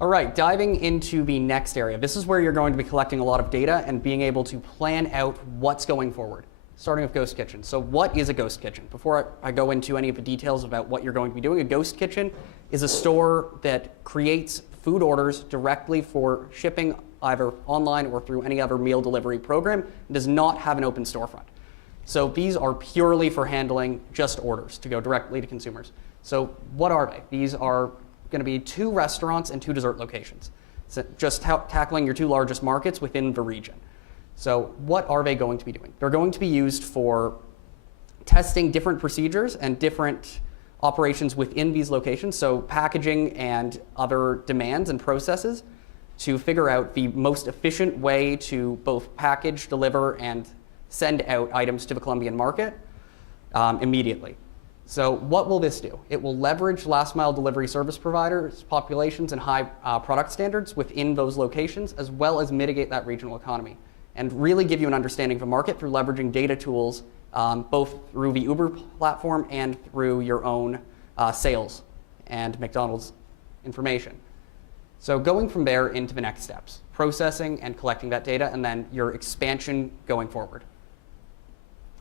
All right, diving into the next area. This is where you're going to be collecting a lot of data and being able to plan out what's going forward, starting with Ghost Kitchen. So what is a Ghost Kitchen? Before I go into any of the details about what you're going to be doing, a Ghost Kitchen is a store that creates food orders directly for shipping either online or through any other meal delivery program, and does not have an open storefront. So these are purely for handling just orders to go directly to consumers. So what are they? These are going to be 2 restaurants and 2 dessert locations. So just tackling your 2 largest markets within the region. So what are they going to be doing? They're going to be used for testing different procedures and different operations within these locations. So packaging and other demands and processes to figure out the most efficient way to both package, deliver, and send out items to the Colombian market immediately. So what will this do? It will leverage last mile delivery service providers, populations, and high product standards within those locations, as well as mitigate that regional economy, and really give you an understanding of the market through leveraging data tools, both through the Uber platform and through your own sales and McDonald's information. So going from there into the next steps, processing and collecting that data, and then your expansion going forward.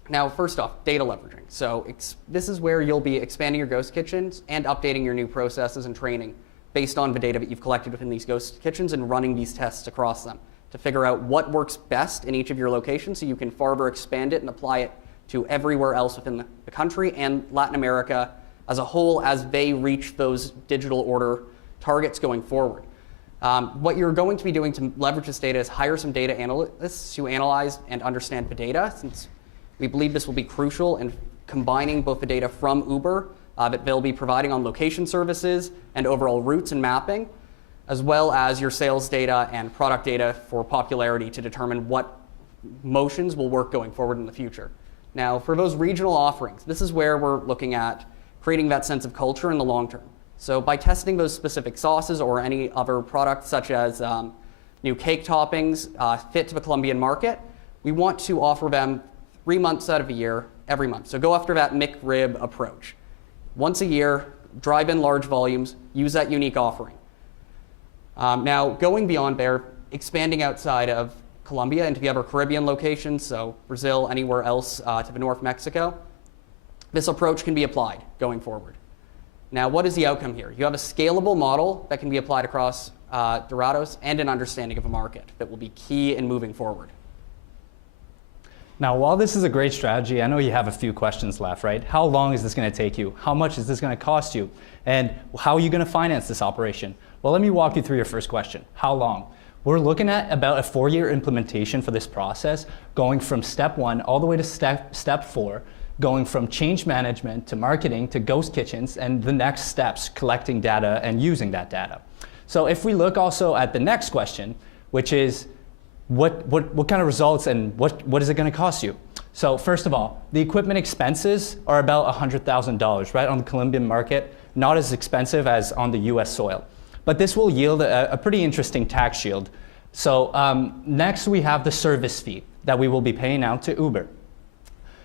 Now, first off, data leveraging. So this is where you'll be expanding your ghost kitchens and updating your new processes and training based on the data that you've collected within these ghost kitchens and running these tests across them to figure out what works best in each of your locations so you can further expand it and apply it to everywhere else within the country and Latin America as a whole as they reach those digital order targets going forward. What you're going to be doing to leverage this data is hire some data analysts to analyze and understand the data, since we believe this will be crucial in combining both the data from Uber that they'll be providing on location services and overall routes and mapping, as well as your sales data and product data for popularity to determine what motions will work going forward in the future. Now, for those regional offerings, this is where we're looking at creating that sense of culture in the long term. So by testing those specific sauces or any other products such as new cake toppings fit to the Colombian market, we want to offer them 3 months out of the year, every month. So go after that McRib approach. Once a year, drive in large volumes, use that unique offering. Now, going beyond there, expanding outside of Colombia into the other Caribbean locations, so Brazil, anywhere else to the North Mexico, this approach can be applied going forward. Now, what is the outcome here? You have a scalable model that can be applied across Dorados and an understanding of a market that will be key in moving forward. Now, while this is a great strategy, I know you have a few questions left, right? How long is this going to take you? How much is this going to cost you? And how are you going to finance this operation? Well, let me walk you through your first question. How long? We're looking at about a 4-year implementation for this process, going from step 1 all the way to step 4, going from change management to marketing to ghost kitchens, and the next steps, collecting data and using that data. So if we look also at the next question, which is, what kind of results and what is it going to cost you? So first of all, the equipment expenses are about $100,000, right, on the Colombian market, not as expensive as on the US soil. But this will yield a pretty interesting tax shield. So next we have the service fee that we will be paying out to Uber.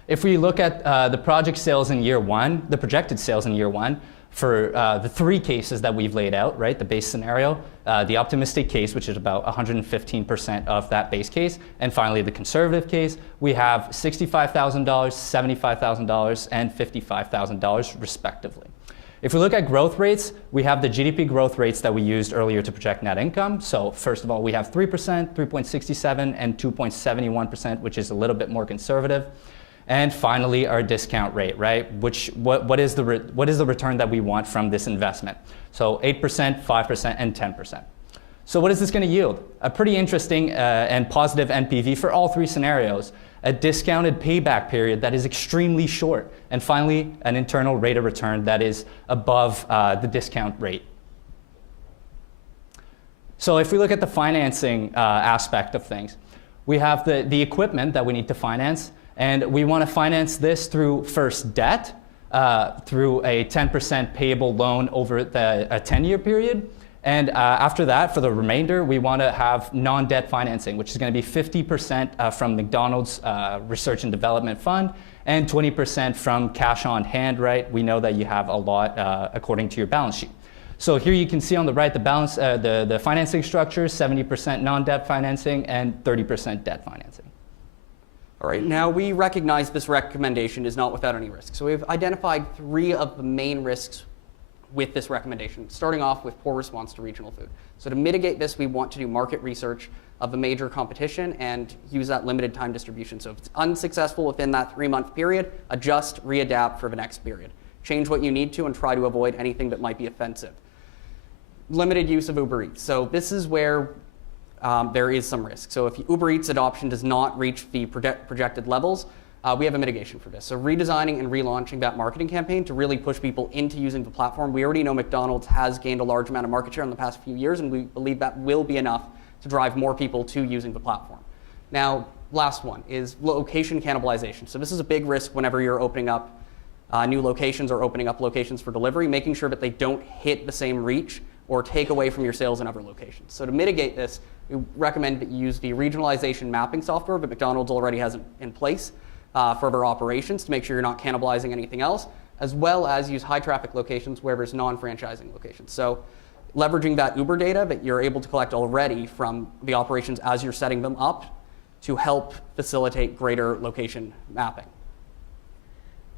If we look at the project sales in year 1, the projected sales in year 1, for the 3 cases that we've laid out, right? The base scenario, the optimistic case, which is about 115% of that base case, and finally the conservative case, we have $65,000, $75,000, and $55,000 respectively. If we look at growth rates, we have the GDP growth rates that we used earlier to project net income. So first of all, we have 3%, 3.67%, and 2.71%, which is a little bit more conservative. And finally, our discount rate, right? What is the return that we want from this investment? So 8%, 5%, and 10%. So what is this going to yield? A pretty interesting and positive NPV for all 3 scenarios. A discounted payback period that is extremely short. And finally, an internal rate of return that is above the discount rate. So if we look at the financing aspect of things, we have the equipment that we need to finance. And we want to finance this through first debt, through a 10% payable loan over a 10-year period. And after that, for the remainder, we want to have non-debt financing, which is going to be 50% from McDonald's Research and Development Fund and 20% from cash on hand, right? We know that you have a lot according to your balance sheet. So here you can see on the right the financing structure, 70% non-debt financing and 30% debt financing. All right, now we recognize this recommendation is not without any risks. So we've identified 3 of the main risks with this recommendation, starting off with poor response to regional food. So to mitigate this, we want to do market research of the major competition and use that limited time distribution. So if it's unsuccessful within that 3-month period, adjust, readapt for the next period. Change what you need to and try to avoid anything that might be offensive. Limited use of Uber Eats. So this is where there is some risk. So if Uber Eats adoption does not reach the projected levels, we have a mitigation for this. So redesigning and relaunching that marketing campaign to really push people into using the platform. We already know McDonald's has gained a large amount of market share in the past few years, and we believe that will be enough to drive more people to using the platform. Now, last one is location cannibalization. So this is a big risk whenever you're opening up new locations or opening up locations for delivery, making sure that they don't hit the same reach or take away from your sales in other locations. So to mitigate this, we recommend that you use the regionalization mapping software that McDonald's already has in place for their operations to make sure you're not cannibalizing anything else, as well as use high traffic locations where there's non-franchising locations. So leveraging that Uber data that you're able to collect already from the operations as you're setting them up to help facilitate greater location mapping.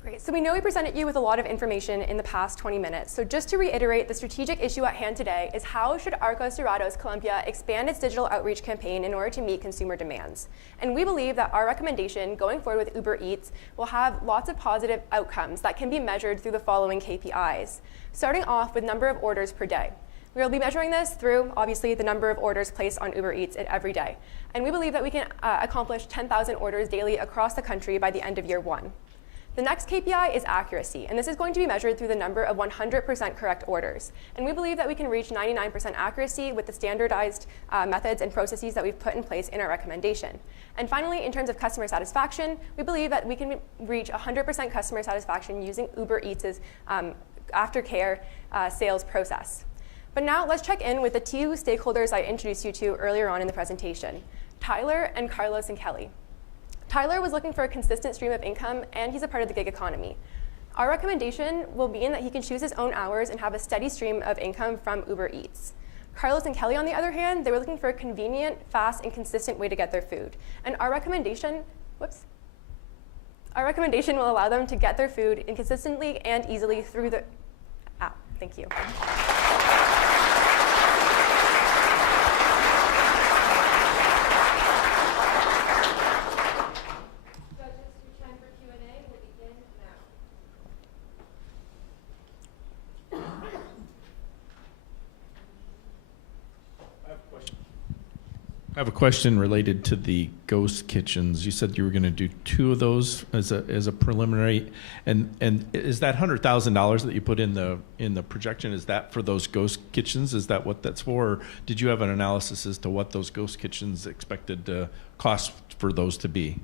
Great. So we know we presented you with a lot of information in the past 20 minutes. So just to reiterate, the strategic issue at hand today is how should Arcos Dorados Colombia expand its digital outreach campaign in order to meet consumer demands? And we believe that our recommendation going forward with Uber Eats will have lots of positive outcomes that can be measured through the following KPIs. Starting off with number of orders per day. We will be measuring this through, obviously, the number of orders placed on Uber Eats every day. And we believe that we can accomplish 10,000 orders daily across the country by the end of year 1. The next KPI is accuracy, and this is going to be measured through the number of 100% correct orders. And we believe that we can reach 99% accuracy with the standardized methods and processes that we've put in place in our recommendation. And finally, in terms of customer satisfaction, we believe that we can reach 100% customer satisfaction using Uber Eats' aftercare sales process. But now let's check in with the two stakeholders I introduced you to earlier on in the presentation, Tyler and Carlos and Kelly. Tyler was looking for a consistent stream of income, and he's a part of the gig economy. Our recommendation will be in that he can choose his own hours and have a steady stream of income from Uber Eats. Carlos and Kelly, on the other hand, they were looking for a convenient, fast, and consistent way to get their food. And our recommendation will allow them to get their food consistently and easily through the app. Thank you. I have a question related to the ghost kitchens. You said you were going to do 2 of those as a preliminary, and is that $100,000 that you put in the projection? Is that for those ghost kitchens? Is that what that's for? Or did you have an analysis as to what those ghost kitchens expected cost for those to be?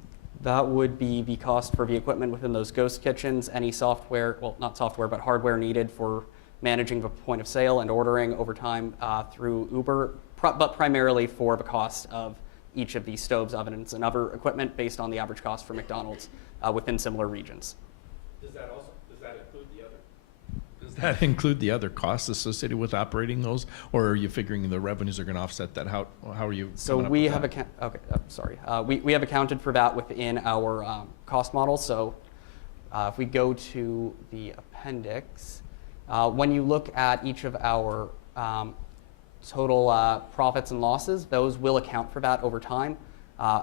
That would be the cost for the equipment within those ghost kitchens, any software, well, not software, but hardware needed for managing the point of sale and ordering over time through Uber, but primarily for the cost of each of these stoves, ovens, and other equipment based on the average cost for McDonald's within similar regions. Does that include the other costs associated with operating those, or are you figuring the revenues are going to offset that? How are you? So we have we have accounted for that within our cost model. So if we go to the appendix, when you look at each of our total profits and losses, those will account for that over time.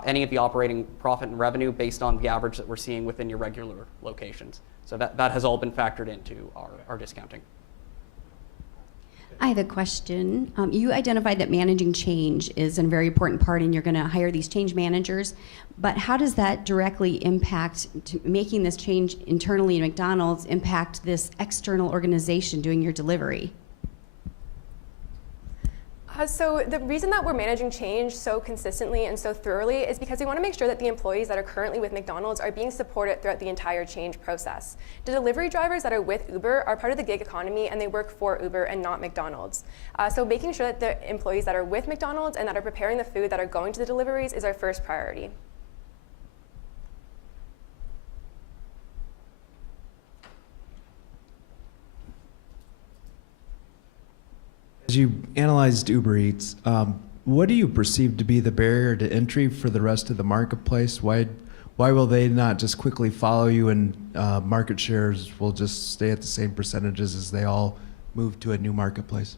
Any of the operating profit and revenue based on the average that we're seeing within your regular locations. So that has all been factored into our discounting. I have a question. You identified that managing change is a very important part, and you're going to hire these change managers. But how does that directly impact making this change internally in McDonald's impact this external organization doing your delivery? So the reason that we're managing change so consistently and so thoroughly is because we want to make sure that the employees that are currently with McDonald's are being supported throughout the entire change process. The delivery drivers that are with Uber are part of the gig economy, and they work for Uber and not McDonald's. So making sure that the employees that are with McDonald's and that are preparing the food that are going to the deliveries is our first priority. As you analyzed Uber Eats, what do you perceive to be the barrier to entry for the rest of the marketplace? Why will they not just quickly follow you, and market shares will just stay at the same percentages as they all move to a new marketplace?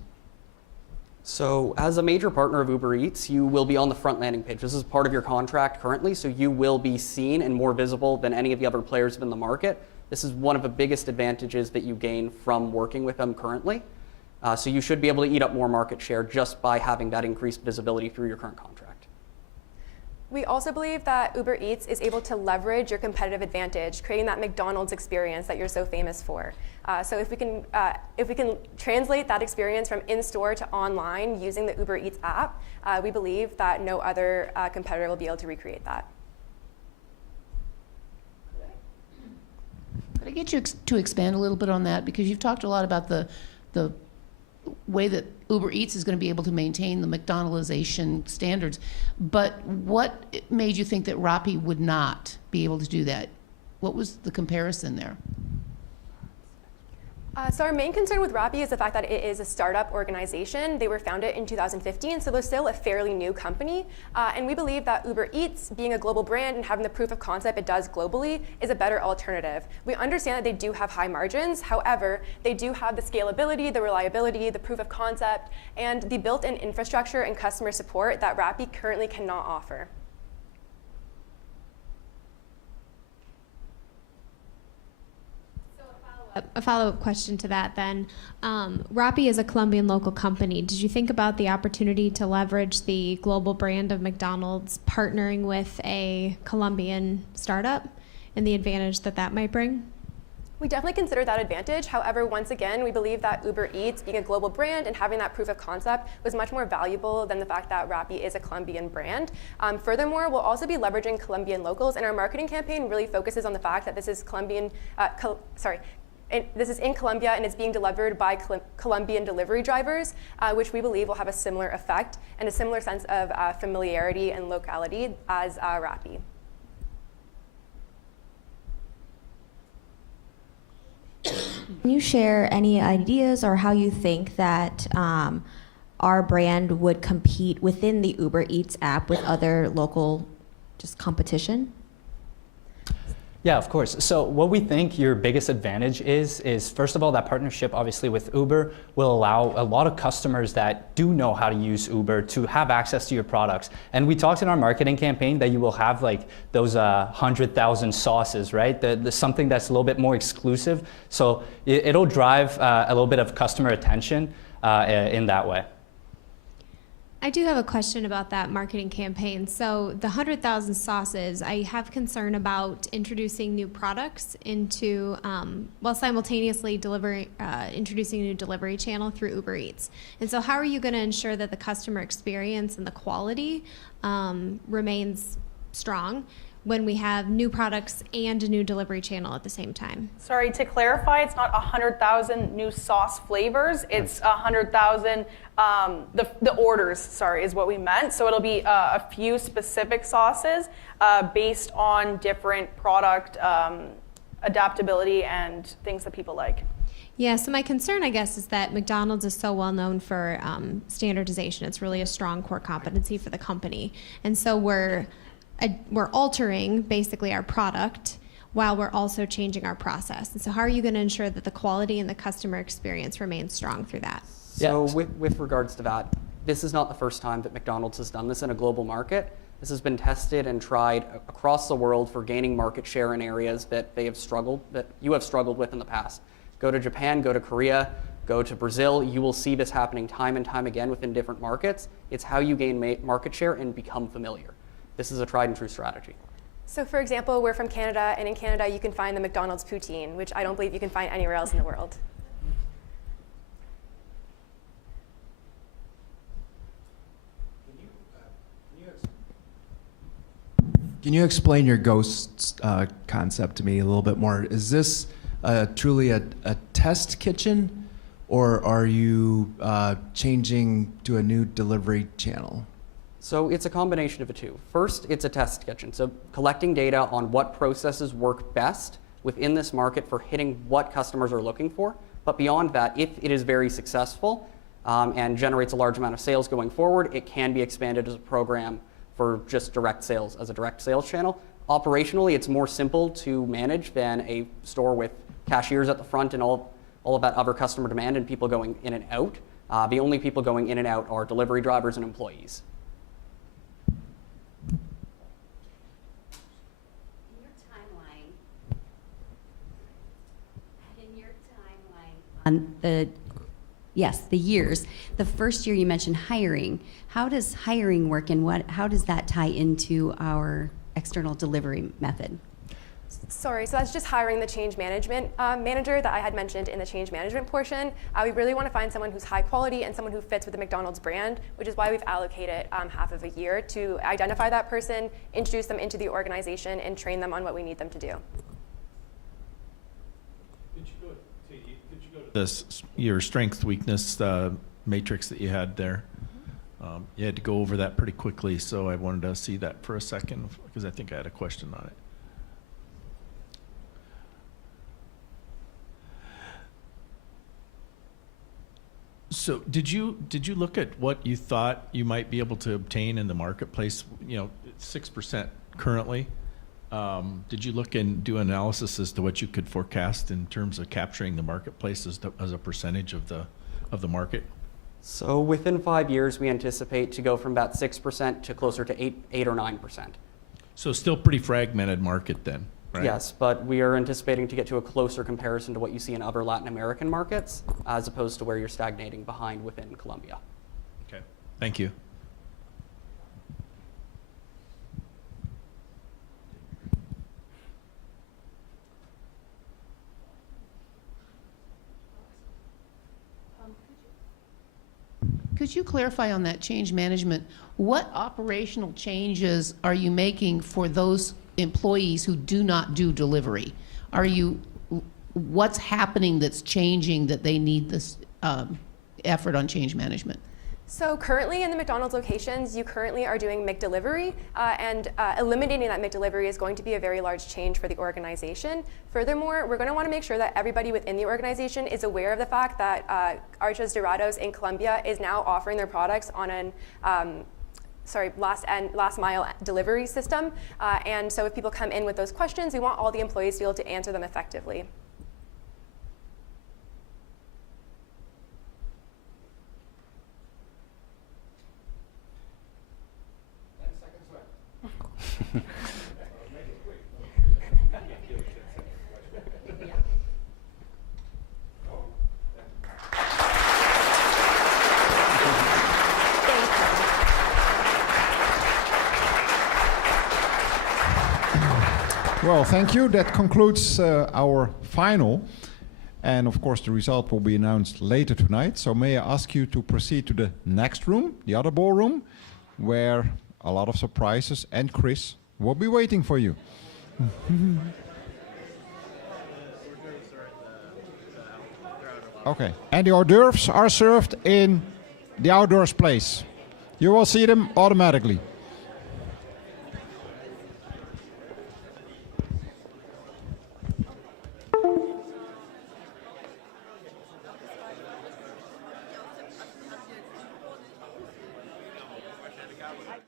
So as a major partner of Uber Eats, you will be on the front landing page. This is part of your contract currently, so you will be seen and more visible than any of the other players in the market. This is one of the biggest advantages that you gain from working with them currently. So you should be able to eat up more market share just by having that increased visibility through your current contract. We also believe that Uber Eats is able to leverage your competitive advantage, creating that McDonald's experience that you're so famous for. So if we can translate that experience from in-store to online using the Uber Eats app, we believe that no other competitor will be able to recreate that. Could I get you to expand a little bit on that? Because you've talked a lot about the way that Uber Eats is going to be able to maintain the McDonaldization standards. But what made you think that Rappi would not be able to do that? What was the comparison there? So our main concern with Rappi is the fact that it is a startup organization. They were founded in 2015, so they're still a fairly new company. And we believe that Uber Eats, being a global brand and having the proof of concept it does globally, is a better alternative. We understand that they do have high margins. However, they do have the scalability, the reliability, the proof of concept, and the built-in infrastructure and customer support that Rappi currently cannot offer. A follow-up question to that then. Rappi is a Colombian local company. Did you think about the opportunity to leverage the global brand of McDonald's partnering with a Colombian startup and the advantage that that might bring? We definitely consider that advantage. However, once again, we believe that Uber Eats, being a global brand and having that proof of concept, was much more valuable than the fact that Rappi is a Colombian brand. Furthermore, we'll also be leveraging Colombian locals, and our marketing campaign really focuses on the fact that this is this is in Colombia and it's being delivered by Colombian delivery drivers, which we believe will have a similar effect and a similar sense of familiarity and locality as Rappi. Can you share any ideas or how you think that our brand would compete within the Uber Eats app with other local competition? Yeah, of course. So what we think your biggest advantage is first of all, that partnership obviously with Uber will allow a lot of customers that do know how to use Uber to have access to your products. And we talked in our marketing campaign that you will have like those 100,000 sauces, right? The something that's a little bit more exclusive. So it'll drive a little bit of customer attention in that way. I do have a question about that marketing campaign. So the 100,000 sauces, I have concern about introducing new products into, while simultaneously introducing a new delivery channel through Uber Eats. And so how are you going to ensure that the customer experience and the quality remains strong when we have new products and a new delivery channel at the same time? Sorry, to clarify, it's not 100,000 new sauce flavors. It's 100,000, the orders, sorry, is what we meant. So it'll be a few specific sauces based on different product adaptability and things that people like. Yeah, so my concern, I guess, is that McDonald's is so well known for standardization. It's really a strong core competency for the company. And so we're altering basically our product while we're also changing our process. And so how are you going to ensure that the quality and the customer experience remains strong through that? So with regards to that, this is not the first time that McDonald's has done this in a global market. This has been tested and tried across the world for gaining market share in areas that you have struggled with in the past. Go to Japan, go to Korea, go to Brazil, you will see this happening time and time again within different markets. It's how you gain market share and become familiar. This is a tried and true strategy. So for example, we're from Canada, and in Canada you can find the McDonald's poutine, which I don't believe you can find anywhere else in the world. Can you explain your ghost concept to me a little bit more? Is this truly a test kitchen, or are you changing to a new delivery channel? So it's a combination of the two. First, it's a test kitchen. So collecting data on what processes work best within this market for hitting what customers are looking for. But beyond that, if it is very successful and generates a large amount of sales going forward, it can be expanded as a program for just direct sales, as a direct sales channel. Operationally, it's more simple to manage than a store with cashiers at the front and all of that other customer demand and people going in and out. The only people going in and out are delivery drivers and employees. On the years. The first year you mentioned hiring. How does hiring work, and how does that tie into our external delivery method? Sorry, so that's just hiring the change management manager that I had mentioned in the change management portion. We really want to find someone who's high quality and someone who fits with the McDonald's brand, which is why we've allocated half of a year to identify that person, introduce them into the organization, and train them on what we need them to do. Your strength weakness matrix that you had there. You had to go over that pretty quickly, so I wanted to see that for a second because I think I had a question on it. 'Can you explain your ghost concept to me a little bit more? Is this truly a test kitchen, or are you changing to a new delivery channel? Can you go to So did you look at what you thought you might be able to obtain in the marketplace? You know, 6% currently. Did you look and do analysis as to what you could forecast in terms of capturing the marketplace as a percentage of the market? So within 5 years, we anticipate to go from about 6% to closer to 8 or 9%. So still pretty fragmented market then, right? Yes, but we are anticipating to get to a closer comparison to what you see in other Latin American markets, as opposed to where you're stagnating behind within Colombia. Okay, thank you. Could you clarify on that change management? What operational changes are you making for those employees who do not do delivery? What's happening that's changing that they need this effort on change management? So currently in the McDonald's locations, you currently are doing McDelivery, and eliminating that McDelivery is going to be a very large change for the organization. Furthermore, we're going to want to make sure that everybody within the organization is aware of the fact that Archos Dorados in Colombia is now offering their products on an last mile delivery system. And so if people come in with those questions, we want all the employees to be able to answer them effectively. Well, thank you. That concludes our final. And of course, the result will be announced later tonight. So may I ask you to proceed to the next room, the other ballroom, where a lot of surprises and Chris will be waiting for you. Okay. And the hors d'oeuvres are served in the outdoors place. You will see them automatically. I